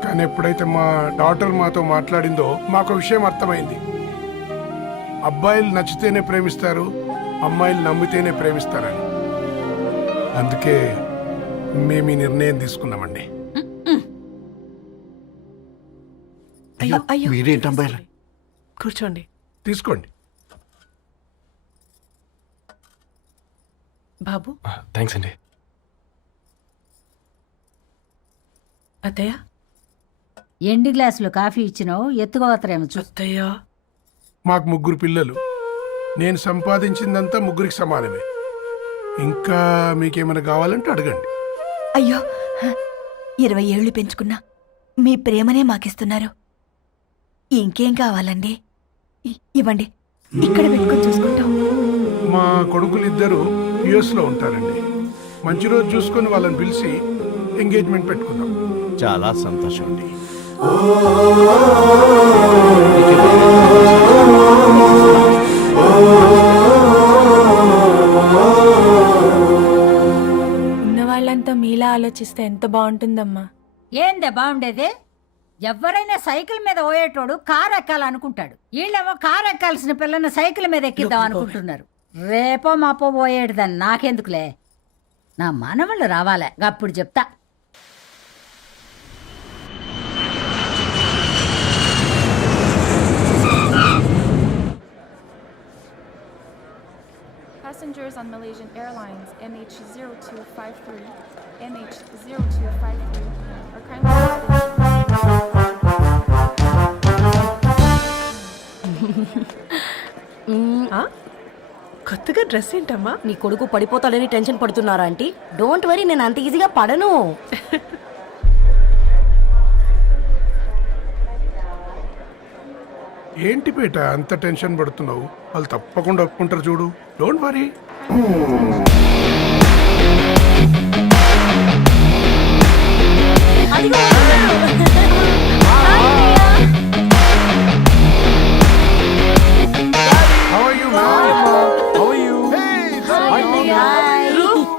కానీ ఎప్పుడైతే మా డాటర్ మాతో మాట్లాడిందో మాకు విషయం అర్థమైంది. అబ్బాయిలు నచ్చితేనే ప్రేమిస్తారు, అమ్మాయిలు నమ్మితేనే ప్రేమిస్తారని. అందుకే మేము ఈ నిర్ణయం తీసుకున్నామండి. అయ్యో అయ్యో, మీరేంటి అమ్మాయిలు? కూర్చోండి. తీసుకోండి. బాబు థ్యాంక్స్ అండి. అత్తయ్య ఎండి గ్లాసులో కాఫీ ఇచ్చినావు ఎత్తుకోవతరేమో అత్తయ్య మాకు 3 పిల్లలు. నేను సంపాదించిందంతా 3కి సమానమే. ఇంకా మీకేమైనా కావాలంటే అడగండి. అయ్యో 20 ఏళ్ళు పెంచుకున్నా మీ ప్రేమనే మాకిస్తున్నారు. ఇంకేం కావాలండి? ఇవ్వండి, ఇక్కడ పెట్టుకొని చూసుకుంటాం. మా కొడుకులిద్దరూ యుఎస్లో ఉంటారండి. మంచి రోజు చూసుకొని వాళ్ళని పిలిచి ఎంగేజ్మెంట్ పెట్టుకుందాం. చాలా సంతోషం అండి. ఉన్న వాళ్ళంతా మీలా ఆలోచిస్తే ఎంత బాగుంటుందమ్మా. ఏందే బాగుండేది? ఎవరైనా సైకిల్ మీద పోయేటోడు కారు ఎక్కాలనుకుంటాడు. వీళ్ళేమో కారు ఎక్కాల్సిన పిల్లని సైకిల్ మీద ఎక్కిద్దాం అనుకుంటున్నారు. రేపో మాపో పోయేటిదని నాకెందుకులే, నా మనవళ్ళు రావాలే, అప్పుడు చెప్తా. Passengers on Malaysian Airlines MH0253, MH0253 are kindly. కొత్తగా డ్రెస్ ఏంటమ్మా? నీ కొడుకు పడిపోతాడని టెన్షన్ పడుతున్నారా ఆంటీ? డోంట్ వరీ, నేను అంత ఈజీగా పడను. ఏంటి పేట అంత టెన్షన్ పడుతున్నావు? వాళ్ళు తప్పకుండా ఒప్పుకుంటారు చూడు. Don't worry.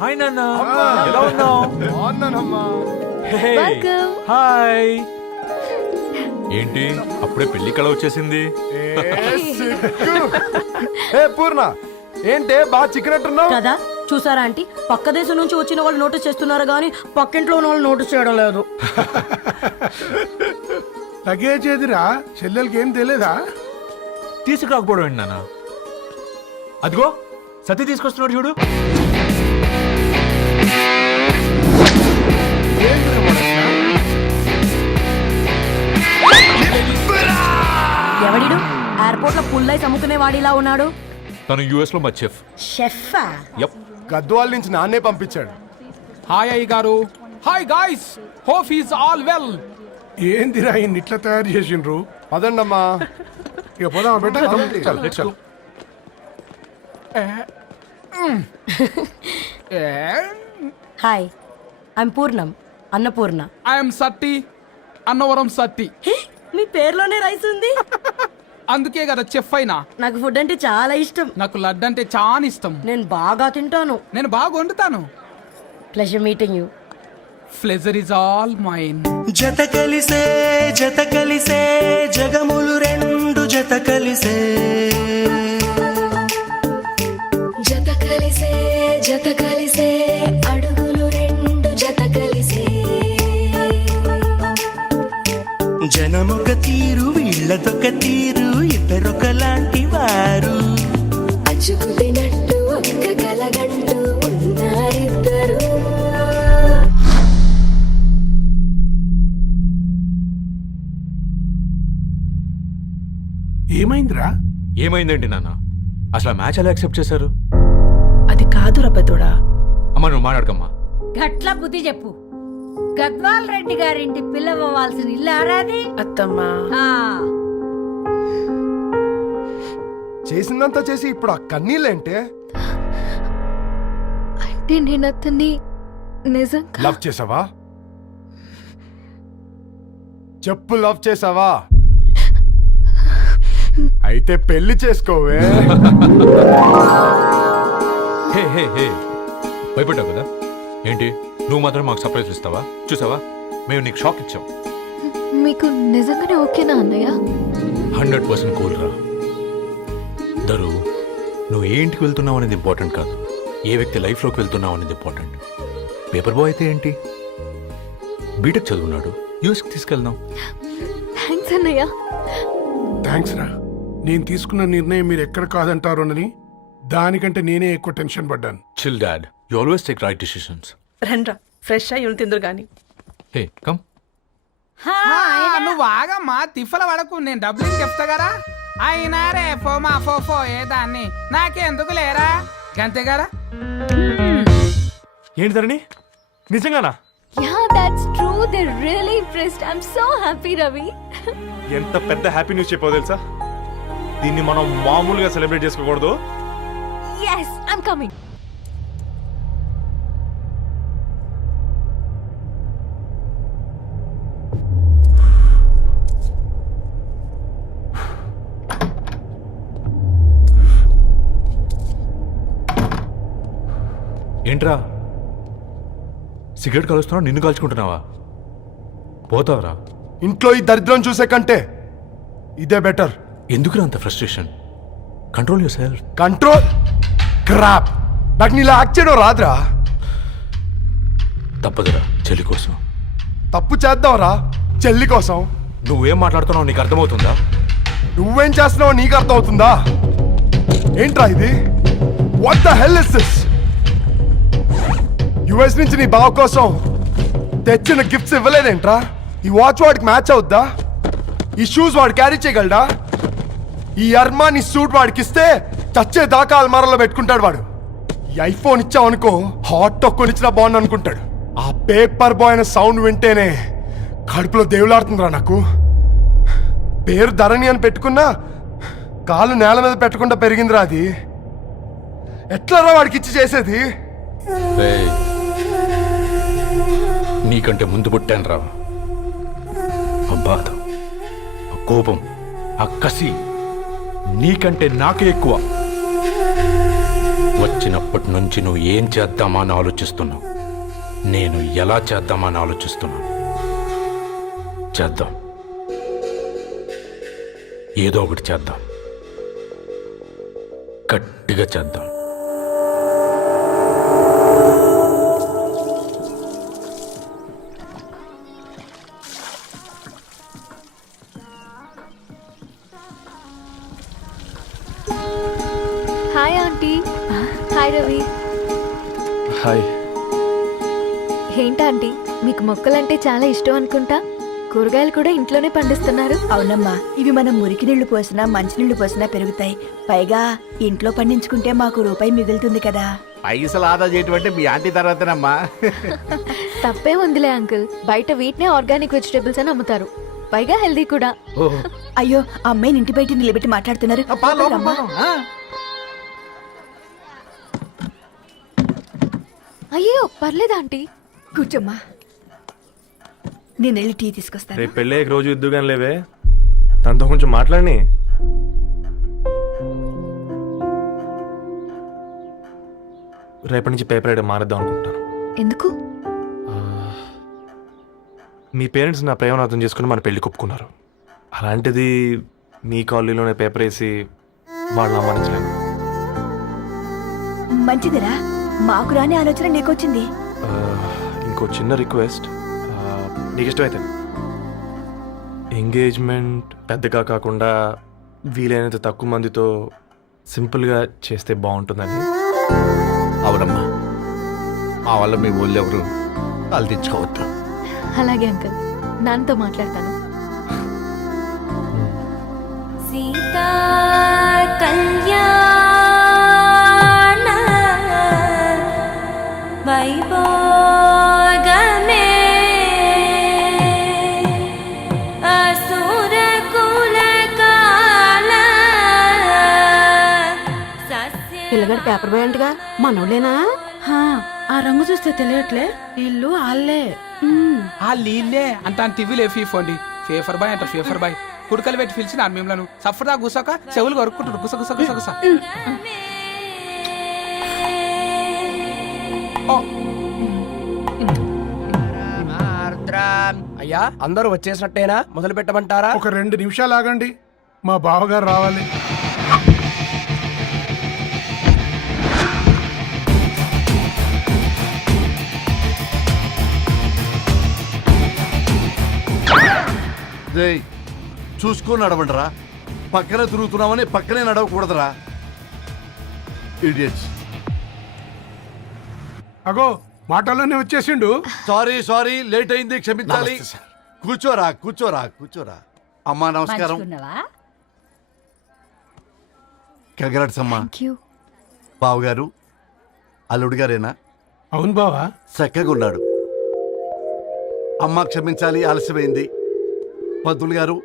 హాయ్ నాన్న, ఎలా ఉన్నావు? హాయ్. ఏంటి అప్పుడే పెళ్లి కళ వచ్చేసింది? పూర్ణ ఏంటే బాగా చిక్కినట్టున్నావు కదా, చూసారా ఆంటీ? పక్క దేశం నుంచి వచ్చిన వాళ్ళు నోటీస్ చేస్తున్నారు కానీ పక్కింట్లో ఉన్న వాళ్ళు నోటీస్ చేయడం లేదు. లగేజ్ ఏదిరా? చెల్లెలకి ఏం తెలియదా? తీసుకురాకపోవడం ఏంటి నాన్న? అదిగో సతీ తీసుకొస్తున్నాడు చూడు. ఎవడిడు ఎయిర్పోర్ట్ లో పుల్లైస్ అమ్ముకునే వాడిలా ఉన్నాడు? తను యుఎస్ లో మా చెఫ్. షెఫా? యప్. గద్వాల నుంచి నాన్నే పంపించాడు. హాయ్ అయ్య గారు. Hi guys, hope is all well. ఏందిరా ఇన్ని ఇట్లా తయారు చేసిండ్రు? పదండమ్మా. ఇక పోదామా బెట్ట? చల్. Hi, I'm Purnam, Annapurna. I'm Satti, Annavaram Satti. మీ పేర్లోనే రైస్ ఉంది. అందుకే కదా చెఫ్ అయినా. నాకు ఫుడ్ అంటే చాలా ఇష్టం. నాకు లడ్డు అంటే చాలా ఇష్టం. నేను బాగా తింటాను. నేను బాగా వండుతాను. Pleasure meeting you. Pleasure is all mine. జత కలిసే జగములు రెండు జత కలిసే, జత కలిసే అడుగులు రెండు జత కలిసే, జనమొక తీరు వీళ్ళదొక తీరు, ఇద్దరొకలాంటి వారు, అచ్చుకు తినట్టు ఒక్క కలగంటూ ఉన్నారిద్దరు. ఏమైందిరా? ఏమైందేంటి నాన్న? అసలు ఆ మ్యాచ్ ఎలా యాక్సెప్ట్ చేశారు? అది కాదు రబ్బతోడా. అమ్మ నువ్వు మాట్లాడకమ్మా. గట్ల బుద్ధి చెప్పు. గద్వాల్ రెడ్డి గారింటి పిల్లవ్వాల్సిన ఇల్లు ఆరాది. అత్తమ్మా, చేసిందంతా చేసి ఇప్పుడు ఆ కన్నీళ్ళేంటే? అంటే నేను అతన్ని నిజంగా లవ్ చేసావా? చెప్పు, లవ్ చేసావా? అయితే పెళ్లి చేసుకోవే. హే హే హే, భయపడ్డావు కదా? ఏంటి నువ్వు మాత్రం మాకు సర్ప్రైజ్ ఇస్తావా? చూసావా, మేము నీకు షాక్ ఇచ్చాం. మీకు నిజంగానే ఓకేనా అన్నయ్య? 100% కూల్ రా. దరు, నువ్వు ఏ ఇంటికి వెళ్తున్నావు అనేది ఇంపార్టెంట్ కాదు, ఏ వ్యక్తి లైఫ్లోకి వెళ్తున్నావు అనేది ఇంపార్టెంట్. పేపర్ బాయ్ అయితే ఏంటి, బీటెక్ చదువున్నాడు, యూఎస్కి తీసుకెళ్దాం. థ్యాంక్స్ అన్నయ్య. థ్యాంక్స్ రా. నేను తీసుకున్న నిర్ణయం మీరు ఎక్కడ కాదంటారోనని దానికంటే నేనే ఎక్కువ టెన్షన్ పడ్డాను. Chill dad, you always take right decisions. రండ్రా ఫ్రెష్ అయ్యి ఉండి తిందురు గాని. Hey come. నువ్వు ఆగమ్మా, తిప్పల వడకు, నేను డబ్బులు చెప్తా కదా. అయినా రే ఫో ఏదాన్ని నాకెందుకు లేరా గంతే కదా. ఏంటి ధరణి, నిజంగానా? Yeah that's true, they really impressed. I am so happy Ravi. ఎంత పెద్ద హ్యాపీ న్యూస్ చెప్పావు తెలుసా? దీన్ని మనం మామూలుగా సెలబ్రేట్ చేసుకోకూడదు. yes I'm coming. ఏంట్రా సిగరెట్ కాలుస్తున్నావు, నిన్ను కాల్చుకుంటున్నావా? పోతావరా? ఇంట్లో ఈ దరిద్రం చూసే కంటే ఇదే బెటర్. ఎందుకురా అంత frustration? Control your self. Control crap. నాకు నీలా యాక్ట్ చేయడం రాదురా. తప్పదురా, చెల్లి కోసం. తప్పు చేద్దాంరా చెల్లి కోసం. నువ్వేం మాట్లాడుతున్నావు నీకు అర్థమవుతుందా? నువ్వేం చేస్తున్నావో నీకు అర్థం అవుతుందా? ఏంట్రా ఇది? What the hell is this? US నుంచి నీ బావ కోసం తెచ్చిన గిఫ్ట్స్ ఇవ్వలేదేంట్రా? ఈ వాచ్ వాడికి మ్యాచ్ అవుద్దా? ఈ షూస్ వాడు క్యారీ చేయగలడా? ఈ అర్మాని సూట్ వాడికి ఇస్తే చచ్చే దాకా అల్మారాలో పెట్టుకుంటాడు వాడు. ఈ ఐఫోన్ ఇచ్చావనుకో హాట్ టాక్ కొనిచ్చినా బాగుంది అనుకుంటాడు. ఆ పేపర్ బాయ్ అనే సౌండ్ వింటేనే కడుపులో దేవులాడుతుందిరా నాకు. పేరు ధరణి అని పెట్టుకున్నా కాలు నేల మీద పెట్టకుండా పెరిగిందిరా అది. ఎట్లరా వాడికి ఇచ్చి చేసేది? నీకంటే ముందు పుట్టాను రా. ఆ బాధ, ఆ కోపం, ఆ కసి నీకంటే నాకే ఎక్కువ. వచ్చినప్పటి నుంచి నువ్వు ఏం చేద్దామా అని ఆలోచిస్తున్నావు, నేను ఎలా చేద్దామా అని ఆలోచిస్తున్నాను. చేద్దాం, ఏదో ఒకటి చేద్దాం, గట్టిగా చేద్దాం. Hi aunty. Hi Ravi. Hi. ఏంటా ఆంటీ, మీకు మొక్కలంటే చాలా ఇష్టం అనుకుంటా. కూరగాయలు కూడా ఇంట్లోనే పండిస్తున్నారు. అవునమ్మా, ఇవి మనం మురికి నీళ్లు పోసినా మంచినీళ్లు పోసినా పెరుగుతాయి. పైగా ఇంట్లో పండించుకుంటే మాకు రూపాయి మిగులుతుంది కదా. పైసలు ఆదా చేయటం అంటే మీ ఆంటీ తర్వాతనమ్మా. తప్పే ఉందిలే అంకుల్, బయట వీటినే ఆర్గానిక్ వెజిటేబుల్స్ అని అమ్ముతారు, పైగా హెల్దీ కూడా. అయ్యో, అమ్మాయిని ఇంటి బయట నిలబెట్టి మాట్లాడుతున్నారు. అయ్యో పర్లేదు ఆంటీ. కూర్చోమ్మా, నేను వెళ్ళి టీ తీసుకొస్తాను. రేపు పెళ్ళే రోజు ఇద్దుగాని లేవే, తనతో కొంచెం మాట్లాడి. రేపటి నుంచి పేపర్ రైడ్ మారేద్దాం అనుకుంటాను. ఎందుకు? మీ పేరెంట్స్ నా ప్రేమను అర్థం చేసుకుని మన పెళ్లి కొప్పుకున్నారు. అలాంటిది మీ కాలనీలోనే పేపర్ వేసి వాళ్ళని అమ్మానించలేను. మంచిదిరా, మాకు రాని ఆలోచన నీకొచ్చింది. ఇంకో చిన్న రిక్వెస్ట్, నీకు ఇష్టమైతే ఎంగేజ్మెంట్ పెద్దగా కాకుండా వీలైనంత తక్కువ మందితో సింపుల్గా చేస్తే బాగుంటుందని. అవునమ్మా, మా వల్ల మీ ఊళ్ళో ఎవరు వాళ్ళు తెచ్చుకోవద్దు. అలాగే అంకుల్, నాన్నతో మాట్లాడతాను. సీతా కళ్యాణ వైభోగమే అసుర కుల కాల. పిల్లగాడు పేపర్ బాయ్ అంటగా, మనోళ్ళేనా? ఆ రంగు చూస్తే తెలియట్లే, ఇల్లు ఆళ్ళే. ఆ లీల్లే అంత టీవీలే ఫీఫోండి. ఫేఫర్ బాయ్ అంట, ఫేఫర్ బాయ్. కుడుకలు పెట్టి పిలిచిన మిమ్మల్ని సఫర్దా గుసక చెవులు కొరుక్కుంటారు. గుస గుస గుస గుస. అయ్యా, అందరూ వచ్చేసినట్టేనా? మొదలు పెట్టమంటారా? ఒక 2 నిమిషాలు ఆగండి, మా బావగారు రావాలి. చూసుకొని నడవండిరా. పక్కనే తిరుగుతున్నామని పక్కనే నడవకూడదురా. ఇడియట్స్. అగో మాటల్లోనే వచ్చేసిండు. సారీ లేట్ అయింది, క్షమించాలి. కూర్చోరా కూర్చోరా కూర్చోరా. అమ్మా నమస్కారం. పంచుకున్నావా? కంగ్రాట్స్ అమ్మా. Thank you. బావగారు అల్లుడు గారేనా? అవును బావా. చక్కగా ఉన్నాడు. అమ్మ క్షమించాలి, ఆలస్యమైంది. పంతులు గారు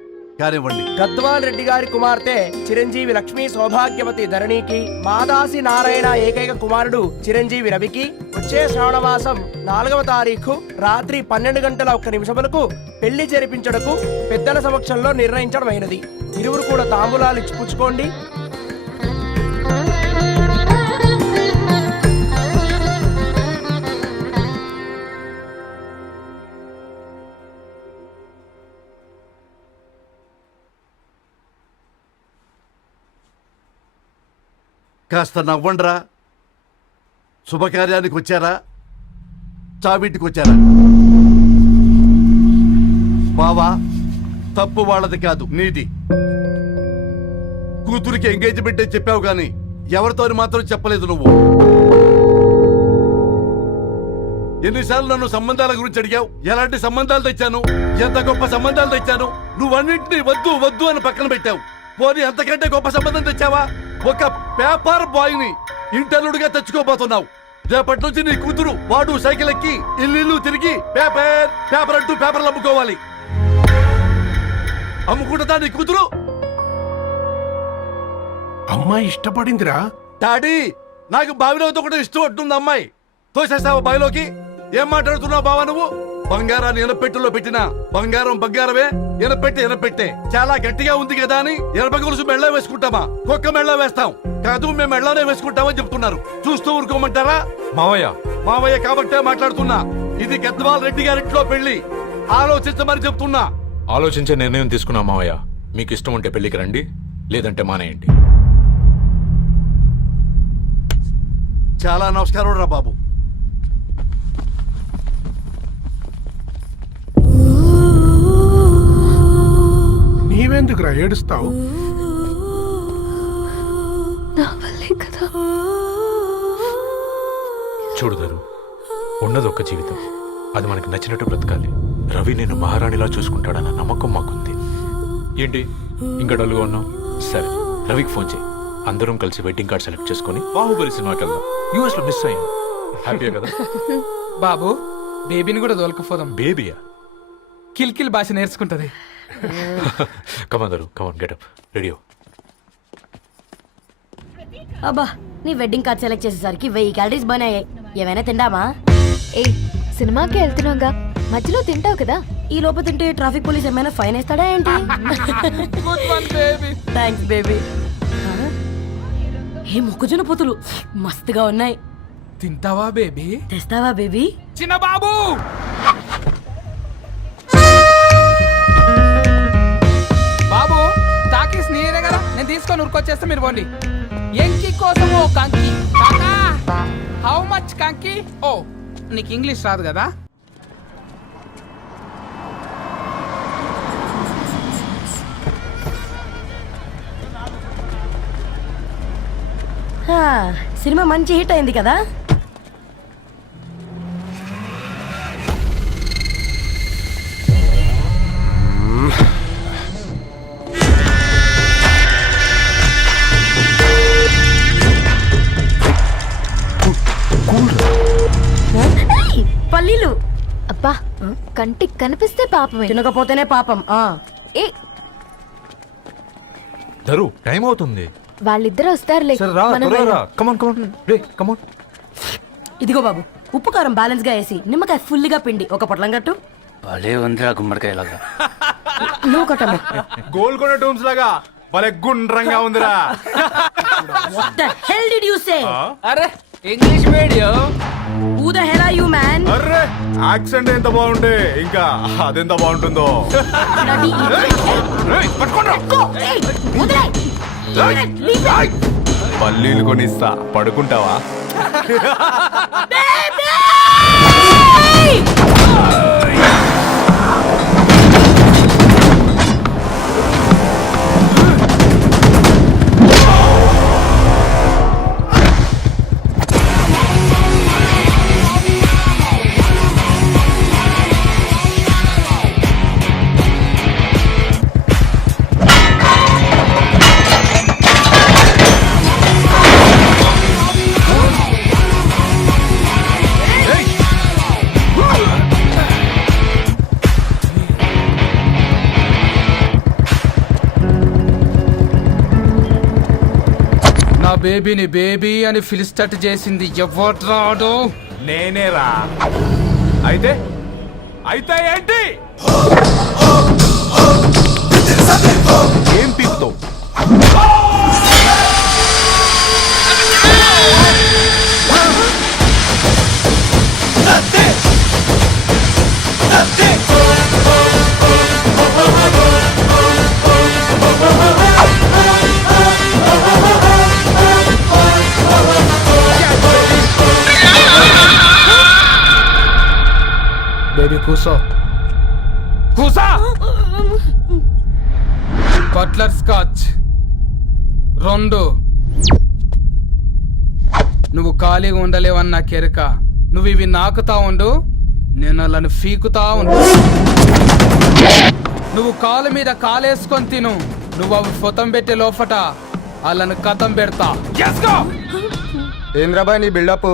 కానివ్వండి. గద్వాల్ రెడ్డి గారి కుమార్తె చిరంజీవి లక్ష్మీ సౌభాగ్యవతి ధరణికి, మాదాసి నారాయణ ఏకైక కుమారుడు చిరంజీవి రవికి వచ్చే శ్రావణమాసం 4వ తారీఖు రాత్రి 12:01 పెళ్లి జరిపించడకు పెద్దల సమక్షంలో నిర్ణయించడమైనది. ఇరువురు కూడా తాంబూలాలు ఇచ్చి పుచ్చుకోండి. కాస్త నవ్వండ్రా. శుభకార్యానికి వచ్చారా, చావింటికి వచ్చారా? బావా, తప్పు వాళ్ళది కాదు, నీది. కూతురికి ఎంగేజ్మెంట్ అని చెప్పావు కానీ ఎవరితో మాత్రం చెప్పలేదు నువ్వు. ఎన్నిసార్లు నన్ను సంబంధాల గురించి అడిగావు? ఎలాంటి సంబంధాలు తెచ్చాను, ఎంత గొప్ప సంబంధాలు తెచ్చాను. నువ్వన్నింటినీ వద్దు వద్దు అని పక్కన పెట్టావు. పోనీ అంతకంటే గొప్ప సంబంధం తెచ్చావా? ఒక పేపర్ బాయ్ ని ఇంటర్లుడిగా తెచ్చుకోబోతున్నావు. రేపటి నుంచి నీ కూతురు వాడు సైకిల్ ఎక్కి ఇల్లు తిరిగి పేపర్ పేపర్ అంటూ పేపర్లు అమ్ముకోవాలి. అమ్ముకుంటుందా నీ కూతురు? అమ్మాయి ఇష్టపడిందిరా. డాడీ, నాకు బావిలో కూడా ఇష్టం అంటుంది అమ్మాయి. తోసేస్తావా బావిలోకి? ఏం మాట్లాడుతున్నావు బావా నువ్వు? బంగారాన్ని ఎనపెట్టులో పెట్టినా బంగారం బంగారమే, ఎనపెట్టే చాలా గట్టిగా ఉంది కదా అని ఎనప గొలుసు మెళ్ళ వేసుకుంటామా? కుక్క మెళ్ళ వేస్తాం కాదు, మేము మెళ్ళనే వేసుకుంటామని చెప్తున్నారు. చూస్తూ ఊరుకోమంటారా? మావయ్య కాబట్టే మాట్లాడుతున్నా. ఇది గద్వాల్ రెడ్డి గారింట్లో పెళ్లి. ఆలోచించమని చెప్తున్నా. ఆలోచించే నిర్ణయం తీసుకున్నా మావయ్య. మీకు ఇష్టం ఉంటే పెళ్లికి రండి, లేదంటే మానేయండి. చాలా నమస్కారం రా బాబు. నీవెందుకురా ఏడుస్తావు? నా వల్లే కదా. చూడుదారు, ఉన్నది ఒక్క జీవితం, అది మనకి నచ్చినట్టు బ్రతకాలి. రవి నేను మహారాణిలా చూసుకుంటాడన్న నమ్మకం మాకుంది. ఏంటి ఇంకా డల్గా ఉన్నావు? సరే, రవికి ఫోన్ చేయి. అందరం కలిసి వెడ్డింగ్ కార్డ్ సెలెక్ట్ చేసుకుని బాహుబలి సినిమాకి వెళ్దాం. యూఎస్ లో మిస్ అయ్యాం. హ్యాపీయా కదా? బాబు, బేబీని కూడా దొరకపోదాం. బేబీయా? కిల్కిల్ భాష నేర్చుకుంటది. కమాందరు, కమాన్ గెట్ అప్, రెడీ. అబ్బా, నీ వెడ్డింగ్ కార్డ్ సెలెక్ట్ చేసేసరికి 1000 క్యాలరీస్ బర్న్ అయ్యాయి. ఏమైనా తిండామా? ఏ సినిమాకి వెళ్తున్నాగా, మధ్యలో తింటావు కదా. ఈ లోపు తింటే ట్రాఫిక్ పోలీస్ ఏమైనా ఫైన్ వేస్తాడా ఏంటి? Thanks baby. ఏ మొక్కజొన్న పొతులు మస్తుగా ఉన్నాయి. తింటావా బేబీ? తెస్తావా బేబీ? చిన్న బాబు, బాబు టాకీస్ నీరే కదా, నేను తీసుకొని ఉరికొచ్చేస్తే మీరు పోండి. ఎంకి కోసం ఓ కంకి. హౌ మచ్ కంకి? ఓ, నీకు ఇంగ్లీష్ రాదు కదా. సినిమా మంచి హిట్ అయింది కదా. పల్లీలు. అబ్బా, కంటికి కనిపిస్తే పాపమే, తినకపోతేనే పాపం. ఏ దరు, టైం అవుతుంది. వాళ్ళిద్దరూ వస్తారులే. మనం వెళ్దాం. ఇదిగో బాబు, ఉప్పు కారం బ్యాలెన్స్ గా వేసి నిమ్మకాయ ఫుల్ గా పిండి ఒక పొట్లం కట్టు. భలే ఉందిరా గుమ్మడికాయలాగా. నువ్వు కట్టము. గోల్కొండ టూమ్స్ లాగా భలే గుండ్రంగా ఉందిరా. What the hell did you say? అరే, English medium. Who the hell are you, man? Array, accent ఎంత బాగుంటే ఇంకా అదెంత బాగుంటుందో. Bloody idiot. Go. Hey, వదిలేయ్. Leave it. పల్లీలు కొనిస్తా, పడుకుంటావా? Baby! బేబీని బేబీ అని ఫిలిస్టట్ చేసింది ఎవడ్రాడు? నేనేరా. అయితే అయితే ఏంటి? ఏం పీకుతావు? బేబీ కూసో. కూసా. Butler scotch 2. నువ్వు ఖాళీగా ఉండలేవన్న కెరక. నువ్వు ఇవి నాకుతా ఉండు, నేను అలాను ఫీకుతా ఉండు. నువ్వు కాలు మీద కాలేసుకొని తిను. నువ్వు అవి ఫొతం పెట్టే లోపట వాళ్ళను కథం పెడతా. ఏంద్రాబాయ్ నీ బిల్డప్?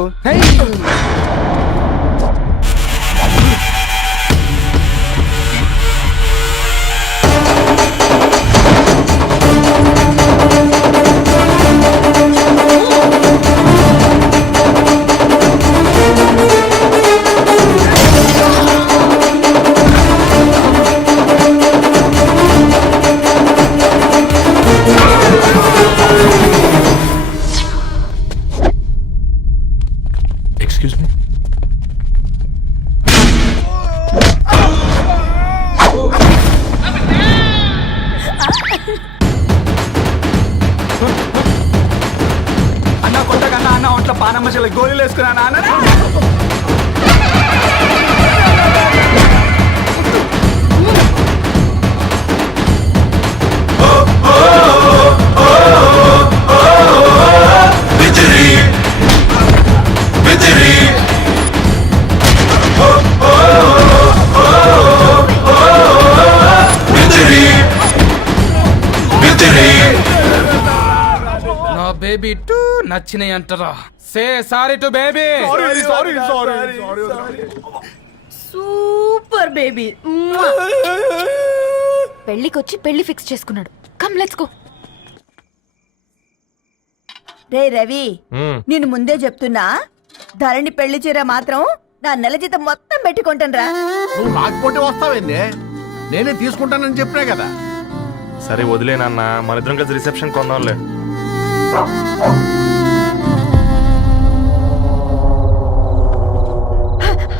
Excuse me. అన్న కొట్టకన్నా అన్న ఒంట్లో పానమ్మశల గోళీలు వేసుకున్నా అన్న. నా బేబీ టూ నచ్చినాయి అంటారా? Say sorry to baby. Super baby. పెళ్ళికొచ్చి పెళ్లి ఫిక్స్ చేసుకున్నాడు. Come let's go. రే రవి, నేను ముందే చెప్తున్నా, ధరణి పెళ్లి చీర మాత్రం నా నెల జీతం మొత్తం పెట్టుకుంటాను రా. నువ్వు రాకపోతే వస్తావేంది? నేనే తీసుకుంటానని చెప్పినా కదా. సరే వదిలేనన్న, మన ఇద్దరం కలిసి రిసెప్షన్ కొందాంలే.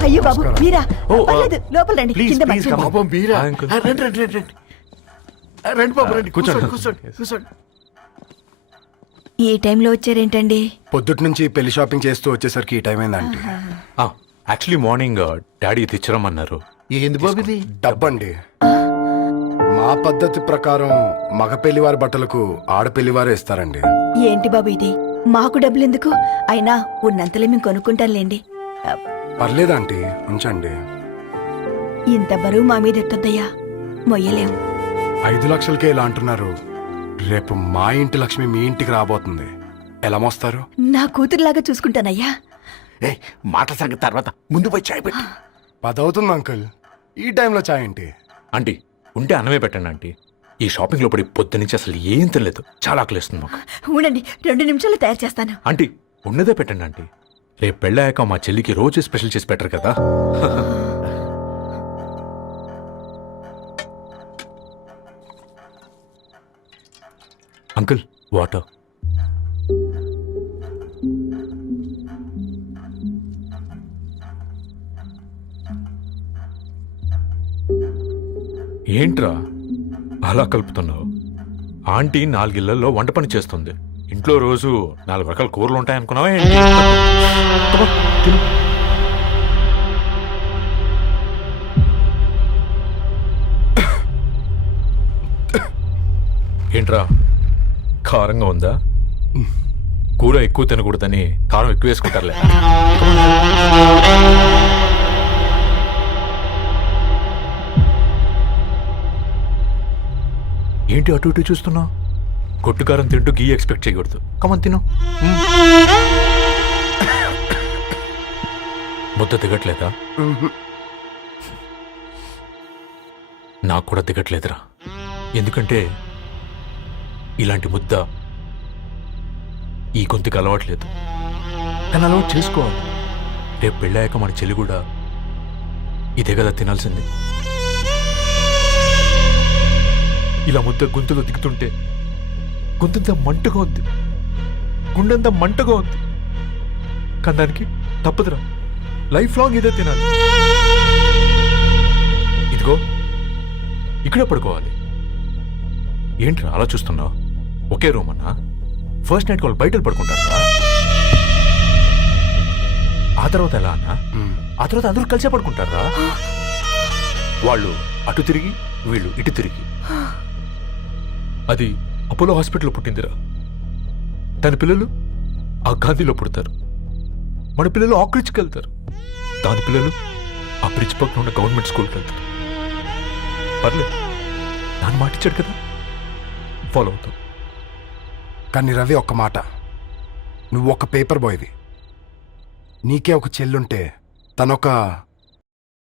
అయ్యో బాబు మీరా? ఓ, పర్లేదు, లోపల రండి. ప్లీజ్, కింద ప్లీజ్, మర్చిపో. come on. పాపం మీరా? Hi, uncle. రండి రండి రండి రండి. రండి బాబు రండి. కూర్చోండి. కూర్చోండి కూర్చోండి. ఈ టైంలో వచ్చారేంటండి? పొద్దుటి నుంచి పెళ్లి షాపింగ్ చేస్తూ వచ్చేసరికి ఈ టైం అయిందండి. యాక్చువల్లీ మార్నింగ్ డాడీ తెచ్చిరమ్మన్నారు. ఏంది బాబు ఇది? డబ్బండి. మా పద్ధతి ప్రకారం మగ పెళ్లివారి బట్టలకు ఆడపెళ్లివారే ఇస్తారండి. ఏంటి బాబు ఇది? మాకు డబ్బులు ఎందుకు? అయినా ఉన్నంతలే మేము కొనుక్కుంటాంలేండి. పర్లేదంటీ, ఉంచండి. ఇంత బరువు మా మీద ఎత్తొద్దయ్యా, మొయ్యలేం. 5 లక్షలకే ఇలా అంటున్నారు. రేపు మా ఇంటి లక్ష్మి మీ ఇంటికి రాబోతుంది. ఎలా మోస్తారు? నా కూతురులాగా చూసుకుంటానయ్యా. మాట సంగతి తర్వాత, ముందు పోయి చాయ్ పెట్టి. 10 అవుతుంది అంకుల్. ఈ టైంలో చాయ్ ఏంటి? ఆంటీ ఉంటే అన్నమే పెట్టండి ఆంటీ. ఈ షాపింగ్ లో పడి పొద్దు నుంచి అసలు ఏం తినలేదు. చాలా ఆకలిస్తుంది మాకు. ఉండండి, 2 నిమిషాలు తయారు చేస్తాను. ఆంటీ ఉన్నదే పెట్టండి ఆంటీ. రేపు పెళ్ళాక మా చెల్లికి రోజు స్పెషల్ చేసి పెట్టరు కదా. Uncle water. ఏంట్రా అలా కలుపుతున్నావు? ఆంటీ 4 ఇళ్లలో వంట పని చేస్తుంది. ఇంట్లో రోజు 4 రకాల కూరలు ఉంటాయనుకున్నావా ఏంటి? తిను. ఏంట్రా కారంగా ఉందా? కూర ఎక్కువ తినకూడదని కారం ఎక్కువ వేసుకుంటారులే. ఏంటి అటు ఇటు చూస్తున్నావు? కొట్టుకారం తింటూ గీ ఎక్స్పెక్ట్ చేయకూడదు. కమన్ తిను. ముద్ద దిగట్లేదా? నాకు కూడా దిగట్లేదురా. ఎందుకంటే ఇలాంటి ముద్ద ఈ గొంతుకి అలవాట్లేదు, కానీ అలవాటు చేసుకోవాలి. రేపు పెళ్ళాక మన చెల్లి కూడా ఇదే కదా తినాల్సింది. ఇలా ముద్ద గొంతులో దిగుతుంటే గొంతంతా మంటగా ఉంది, గుండెంతా మంటగా ఉంది. కానీ దానికి తప్పదురా, లైఫ్ లాంగ్ ఇదే తినాలి. ఇదిగో ఇక్కడే పడుకోవాలి. ఏంట్రా అలా చూస్తున్నావు? ఒకే రూమ్ అన్నా? ఫస్ట్ నైట్ వాళ్ళు బయట పడుకుంటారు. ఆ తర్వాత ఎలా అన్నా? ఆ తర్వాత అందరూ కలిసే పడుకుంటారా? వాళ్ళు అటు తిరిగి వీళ్ళు ఇటు తిరిగి. అది అపోలో హాస్పిటల్లో పుట్టిందిరా. దాని పిల్లలు ఆ గాంధీలో పుడతారు. మన పిల్లలు ఆక్రిచ్కి వెళ్తారు. దాని పిల్లలు ఆ బ్రిడ్జ్ పక్కన ఉన్న గవర్నమెంట్ స్కూల్కి వెళ్తారు. పర్లేదు, దాని మాట ఇచ్చాడు కదా, ఫాలో అవుతాం. కానీ రవి, ఒక్క మాట, నువ్వు ఒక పేపర్ బాయ్వి. నీకే ఒక చెల్లుంటే తనొక